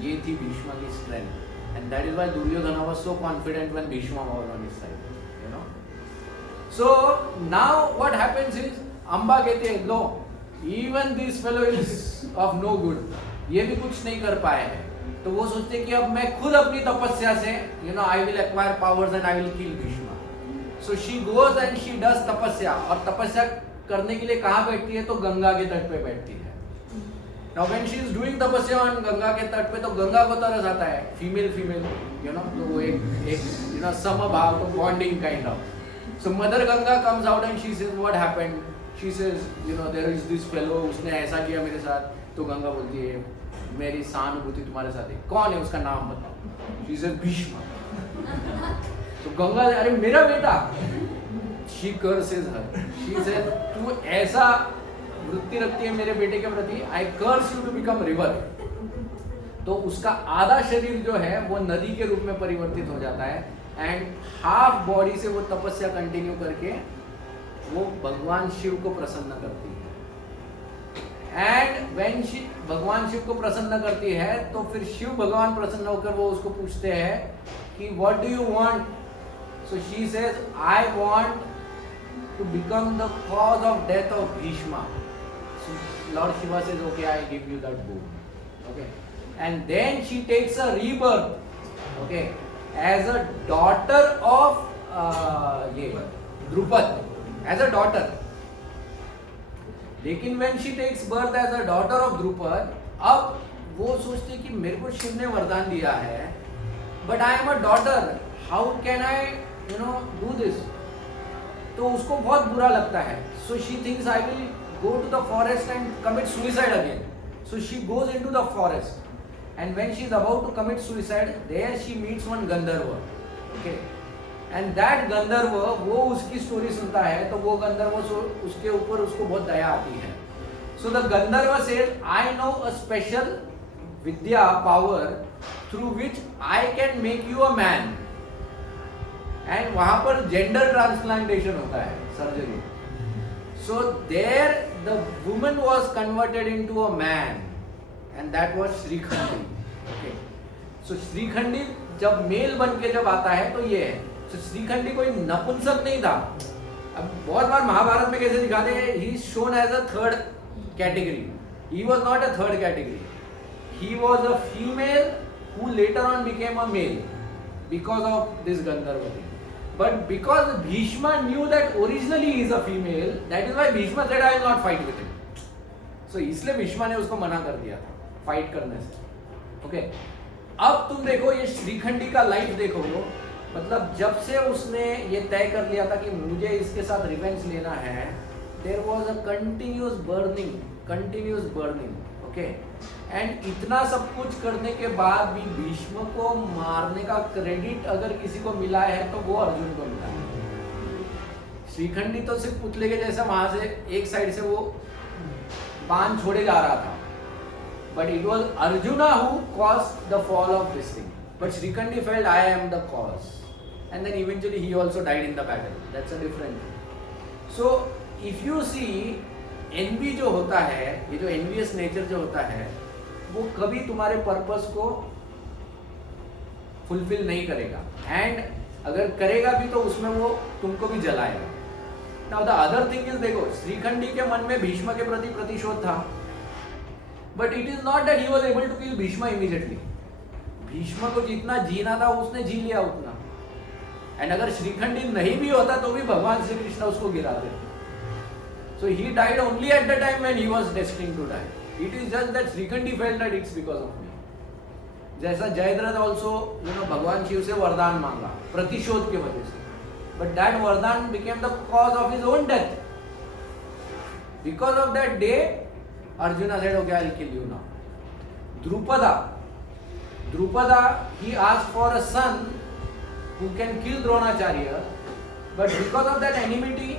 ये थी भीष्मा की strength. And that is why Duryodhana was so confident when Bhishma was on his side. You know. So now what happens is Amba कहते हैं लो, even this fellow is of no good. ये भी कुछ नहीं कर पाए हैं. तो वो सोचते हैं कि अब मैं खुद अपनी तपस्या से I will acquire powers and I will kill Bhishma. So she goes and she does तपस्या, और तपस्या करने के लिए कहाँ बैठती है? तो गंगा के तट पे बैठती है. Now when she is doing तपस्या on गंगा के तट पे, तो गंगा को तरस आता है, फीमेल तो वो एक समभाव, तो bonding kind of. So mother Ganga comes out and she says what happened? She says there is this fellow, उसने ऐसा किया मेरे साथ. तो गंगा बोलती है मेरी सहानुभूति तुम्हारे साथ है. कौन है? उसका नाम बताओ. She says Bhishma. तो गंगा, अरे मेरा बेटा. She curses her. She says तू ऐसा वृत्ति रखती है मेरे बेटे के प्रति, I curse you to become river. तो उसका आधा शरीर जो है वो नदी के रूप में परिवर्तित हो जाता है, एंड हाफ बॉडी से वो तपस्या कंटिन्यू करके वो भगवान शिव को प्रसन्न करती है. एंड व्हेन शी भगवान शिव को प्रसन्न करती है, तो फिर शिव भगवान प्रसन्न होकर वो उसको पूछते हैं कि what do you want? So she says I want to become the cause of death of Bhishma. So Lord Shiva says okay, I give you that boon. Okay, and then she takes a rebirth, okay, as a daughter of Drupad, as a daughter. लेकिन when she takes birth as a daughter of Drupad, अब वो सोचती कि मेरे को शिव ने वरदान दिया है, but I am a daughter, how can I do this? तो उसको बहुत बुरा लगता है. So she thinks I will go to the forest and commit suicide again. So she goes into the forest, and when she is about to commit suicide, there she meets one Gandharva. Okay, and that Gandharva, वो उसकी story सुनता है, तो वो गंधर्व उसके ऊपर उसको बहुत दया आती है. So the Gandharva says, I know a special vidya power through which I can make you a man. And वहाँ पर gender transplantation होता है, surgery. So there the woman was converted into a man, and that was Shrikhandi. Okay, so Shrikhandi जब mail बन के जब आता है तो ये है. So श्रीखंडी कोई नपुंसक नहीं था. अब बहुत बार महाभारत में कैसे दिखाते हैं, he is shown as a third category. He was not a third category. He was a female who later on became a male because of this Gandharva thing. But because Bhishma knew that originally he is a female, that is why Bhishma said I will not fight with him. So इसलिए भीष्मा ने उसको मना कर दिया था fight करने से. Okay, अब तुम देखो ये श्रीखंडी का लाइफ देखो, मतलब जब से उसने ये तय कर लिया था कि मुझे इसके साथ रिवेंज लेना है, there was a continuous burning. Okay, and इतना सब कुछ करने के बाद भी भीष्म को मारने का क्रेडिट अगर किसी को मिला है तो वो अर्जुन को मिला है. श्रीखंडी तो सिर्फ पुतले के जैसा वहां से एक साइड से वो बाण छोड़े जा रहा था, but it was arjuna who caused the fall of this thing. But Shrikhandi felt I am the cause, and then eventually he also died in the battle. That's a different thing. So if you see, envy जो होता है, ये जो envious nature जो होता है, वो कभी तुम्हारे पर्पस को फुलफिल नहीं करेगा, एंड अगर करेगा भी तो उसमें वो तुमको भी जलाएगा. Now the other thing is, देखो श्रीखंडी के मन में भीष्म के प्रति प्रतिशोध था, but it is not that he was able to kill Bhishma immediately. Bhishma को जितना जीना था उसने जी लिया उतना, एंड अगर श्रीखंडी नहीं भी होता तो भी भगवान श्री कृष्ण उसको गिराते. So he died only at the time when he was destined to die. It is just that Shikhandi felt that it's because of me. जैसा जयद्रथ आल्सो भगवान शिव से वरदान मांगा प्रतिशोध की वजह से, बट दैट वरदान became the cause of his own death. Because of that day Arjun said okay I will kill you now. Drupada, he asked for a son who can kill Dronacharya, but because of that enmity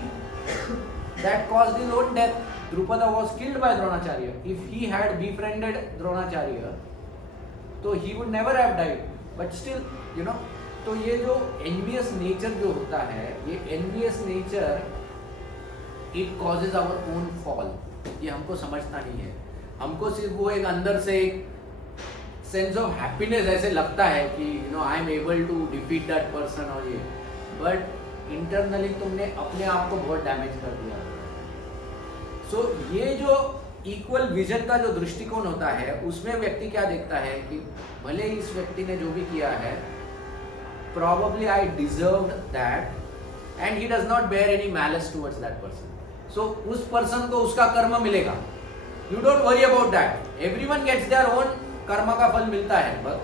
that caused his own death, Drupada was killed by Dronacharya. If he had befriended Dronacharya, तो he would never have died. But still, you know, तो ये जो envious nature जो होता है, ये envious nature, it causes our own fall. ये हमको समझना नहीं है. हमको सिर्फ वो एक अंदर से एक सेंस ऑफ हैप्पीनेस ऐसे लगता है कि you know I am able to defeat that person और ये, बट इंटरनली तुमने अपने आप को बहुत डैमेज कर दिया. सो ये जो इक्वल विजन का जो दृष्टिकोण होता है, उसमें व्यक्ति क्या देखता है कि भले इस व्यक्ति ने जो भी किया है, probably I deserved that, and he does not bear any malice towards that person. So उस पर्सन को उसका कर्म मिलेगा. You don't worry about that. Everyone gets their own Karma का फल मिलता है, but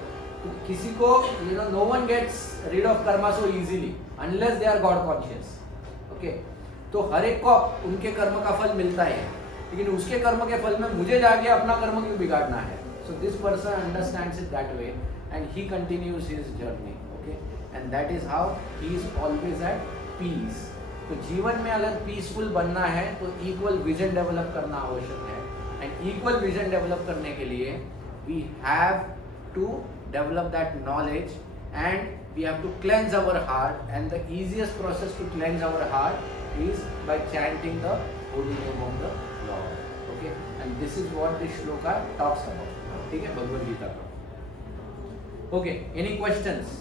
किसी को you know no one gets rid of karma so easily unless they are God conscious. Okay? तो हर एक को उनके कर्म का फल मिलता है, लेकिन उसके कर्म के फल में मुझे जाके अपना कर्म क्यों बिगाड़ना है? So this person understands it that way and he continues his journey. Okay? And that is how he is always at peace. तो जीवन में अगर पीसफुल बनना है तो इक्वल विजन डेवलप करना आवश्यक है. एंड इक्वल विजन डेवलप करने के लिए we have to develop that knowledge and we have to cleanse our heart. And the easiest process to cleanse our heart is by chanting the holy name of the Lord. Okay, and this is what this shloka talks about. ठीक है, भगवद गीता का. Okay, any questions?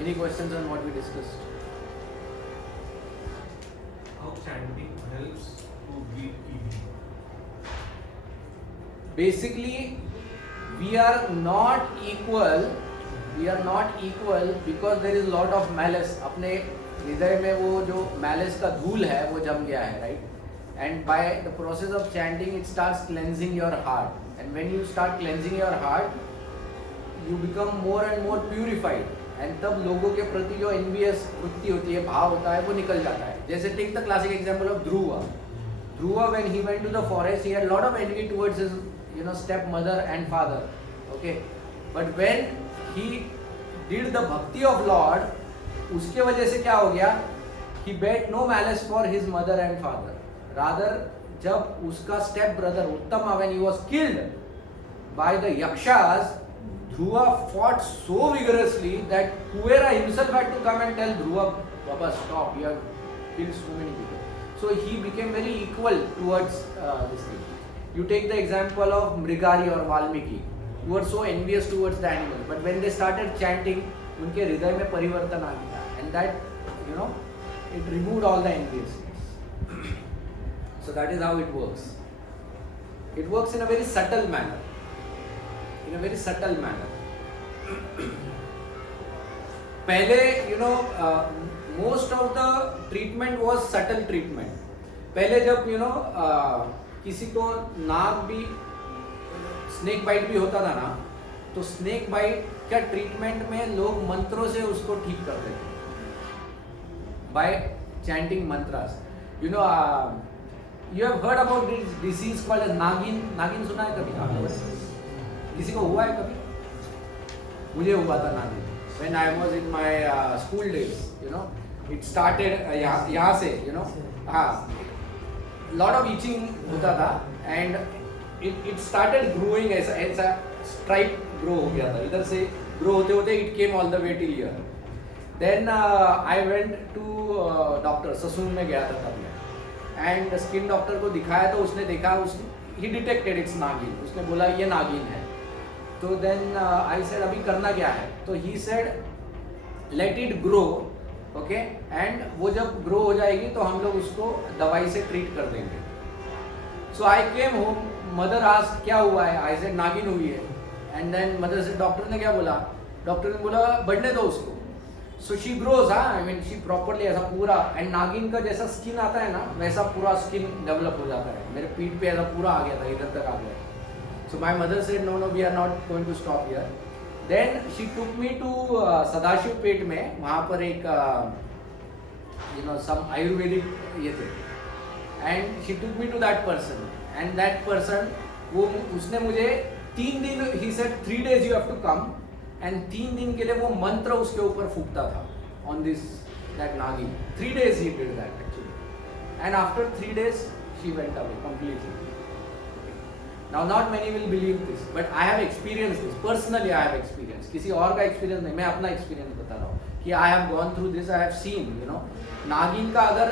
Any questions on what we discussed? How chanting helps to beat evil? Basically, we are not equal. We are not equal because there is a lot of malice. अपने हृदय में वो जो malice का धूल है वो जम गया है, right? And by the process of chanting, it starts cleansing your heart. And when you start cleansing your heart, you become more and more purified. And तब लोगों के प्रति जो एनवियस वृत्ति होती है, भाव होता है, वो निकल जाता है. जैसे take the classic example of Dhruva. Dhruva when he went to the forest, he had lot of envy towards his you know step mother and father. Okay, but when he did the bhakti of lord, उसके वजह से क्या हो गया? He bet no malice for his mother and father. Rather जब उसका step brother Uttama when he was killed by the Yakshas, Dhruva fought so vigorously that Kuvera himself had to come and tell Dhruva, Baba, stop, you have killed so many people. So he became very equal towards this thing. You take the example of Mrigari or Valmiki, who were so envious towards the animals, but when they started chanting, उनके हृदय में परिवर्तन आ गया, and that, you know, it removed all the enviousness. So that is how it works. It works in a very subtle manner. In a very subtle manner. पहले you know most of the treatment was subtle treatment. पहले जब you know किसी को नाक भी snake bite भी होता था ना, तो स्नेक बाइट का ट्रीटमेंट में लोग मंत्रों से उसको ठीक करते थे by chanting mantras. You know you have heard about this disease called as नागिन. नागिन सुना है कभी आपने? किसी को हुआ है कभी? मुझे हुआ था नागिन. When I was in my school days, you know, it started यहाँ से, you know, हाँ, lot of itching होता था and it started growing ऐसा stripe grow हो गया था. इधर से grow होते होते it came all the way till here. Then I went to doctor. Sassoon में गया था तब मैं, and skin doctor को दिखाया तो उसने देखा, he detected it's नागिन. उसने बोला ये नागिन है. तो देन आई सेड अभी करना क्या है? तो he said let it grow. Okay, and वो जब ग्रो हो जाएगी तो हम लोग उसको दवाई से ट्रीट कर देंगे. सो आई केम होम, मदर आस्क्ड क्या हुआ है? आई सेड नागिन हुई है. एंड देन मदर से डॉक्टर ने क्या बोला? डॉक्टर ने बोला बढ़ने दो उसको. So she grows, I mean she properly ऐसा पूरा, एंड नागिन का जैसा स्किन आता है ना वैसा पूरा स्किन डेवलप हो जाता है. मेरे पीठ पे ऐसा पूरा आ गया था, इधर तक आ गया. So my mother said, no, we are not going to stop here. Then she took me to Sadashiv Pet में, वहाँ पर एक you know some Ayurvedic ये थे, and she took me to that person, and that person वो उसने मुझे 3 दिन, he said 3 days you have to come, and 3 दिन के लिए वो मंत्र उसके ऊपर फूकता था ऑन दिस दैट नागिन. 3 days he did that actually, and after 3 days she went away completely. Now not many will believe this, but I have experienced this personally. I have experienced, किसी और का experience नहीं, मैं अपना experience बता रहा हूँ कि I have gone through this. I have seen, you know, नागिन का अगर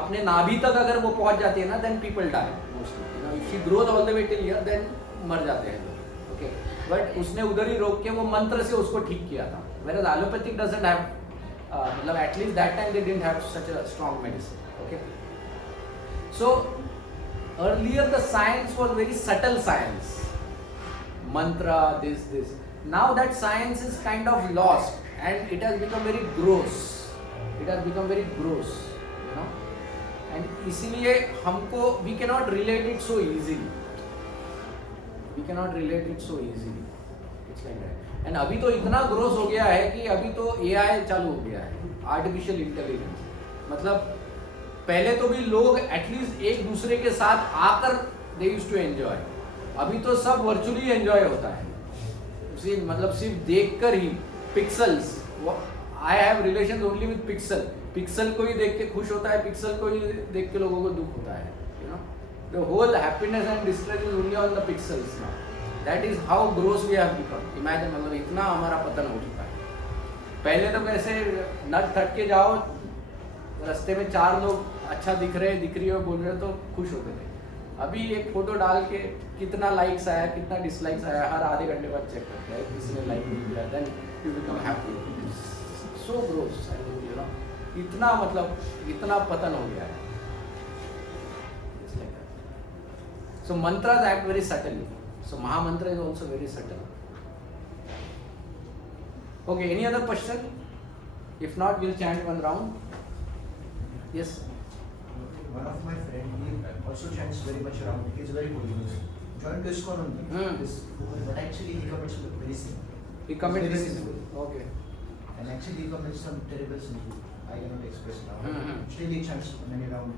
अपने नाभि तक अगर वो पहुंच जाती है ना, then people die mostly. You know, if she grows all the way till here, then मर जाते हैं लोग. Okay, but उसने उधर ही रोक के वो मंत्र से उसको ठीक किया था. Whereas allopathic doesn't have, मतलब at least that time they didn't have such a strong medicine. Okay, so earlier the science was very subtle science, mantra, this. Now that science is kind of lost and it has become very gross. It has become very gross, you know, and इसीलिए हमको we cannot relate it so easily. We cannot relate it so easily. It's like that. And अभी तो इतना gross हो गया है कि अभी तो AI चालू हो गया है, artificial intelligence. मतलब पहले तो भी लोग एटलीस्ट एक दूसरे के साथ आकर दे यूज्ड टू एंजॉय. अभी तो सब वर्चुअली एंजॉय होता है, मतलब सिर्फ देखकर ही. Pixels, I have relation only with pixel. Pixel को ही देख के खुश होता है, पिक्सल को ही देख के लोगों को दुख होता है. You know, the whole happiness and distress is only on the pixels now. That is how gross we have become. Imagine, मतलब इतना हमारा पतन हो चुका है. पहले तो कैसे नट थक के जाओ, रास्ते में 4 लोग अच्छा दिख रही हो, बोल रहे हो तो खुश होते थे. अभी एक फोटो डाल के कितना लाइक्स आया, कितना डिसलाइक्स आया, हर आधे घंटे बाद चेक करते हैं किसी ने लाइक नहीं किया, then you become happy. So gross, you know, इतना मतलब इतना पतन हो गया है. सो mantras act very subtly. So Mahamantra is also very subtle. Okay, any other question? If not, we'll chant one round. Yes. One of my friend, he also chants very much around. He is very good. Joined to ISKCON only. But actually he commits very sin. He commits Very very sinful. sin. Okay. And actually he commits some terrible sin. I cannot express now. Hmm. Still he chants many round.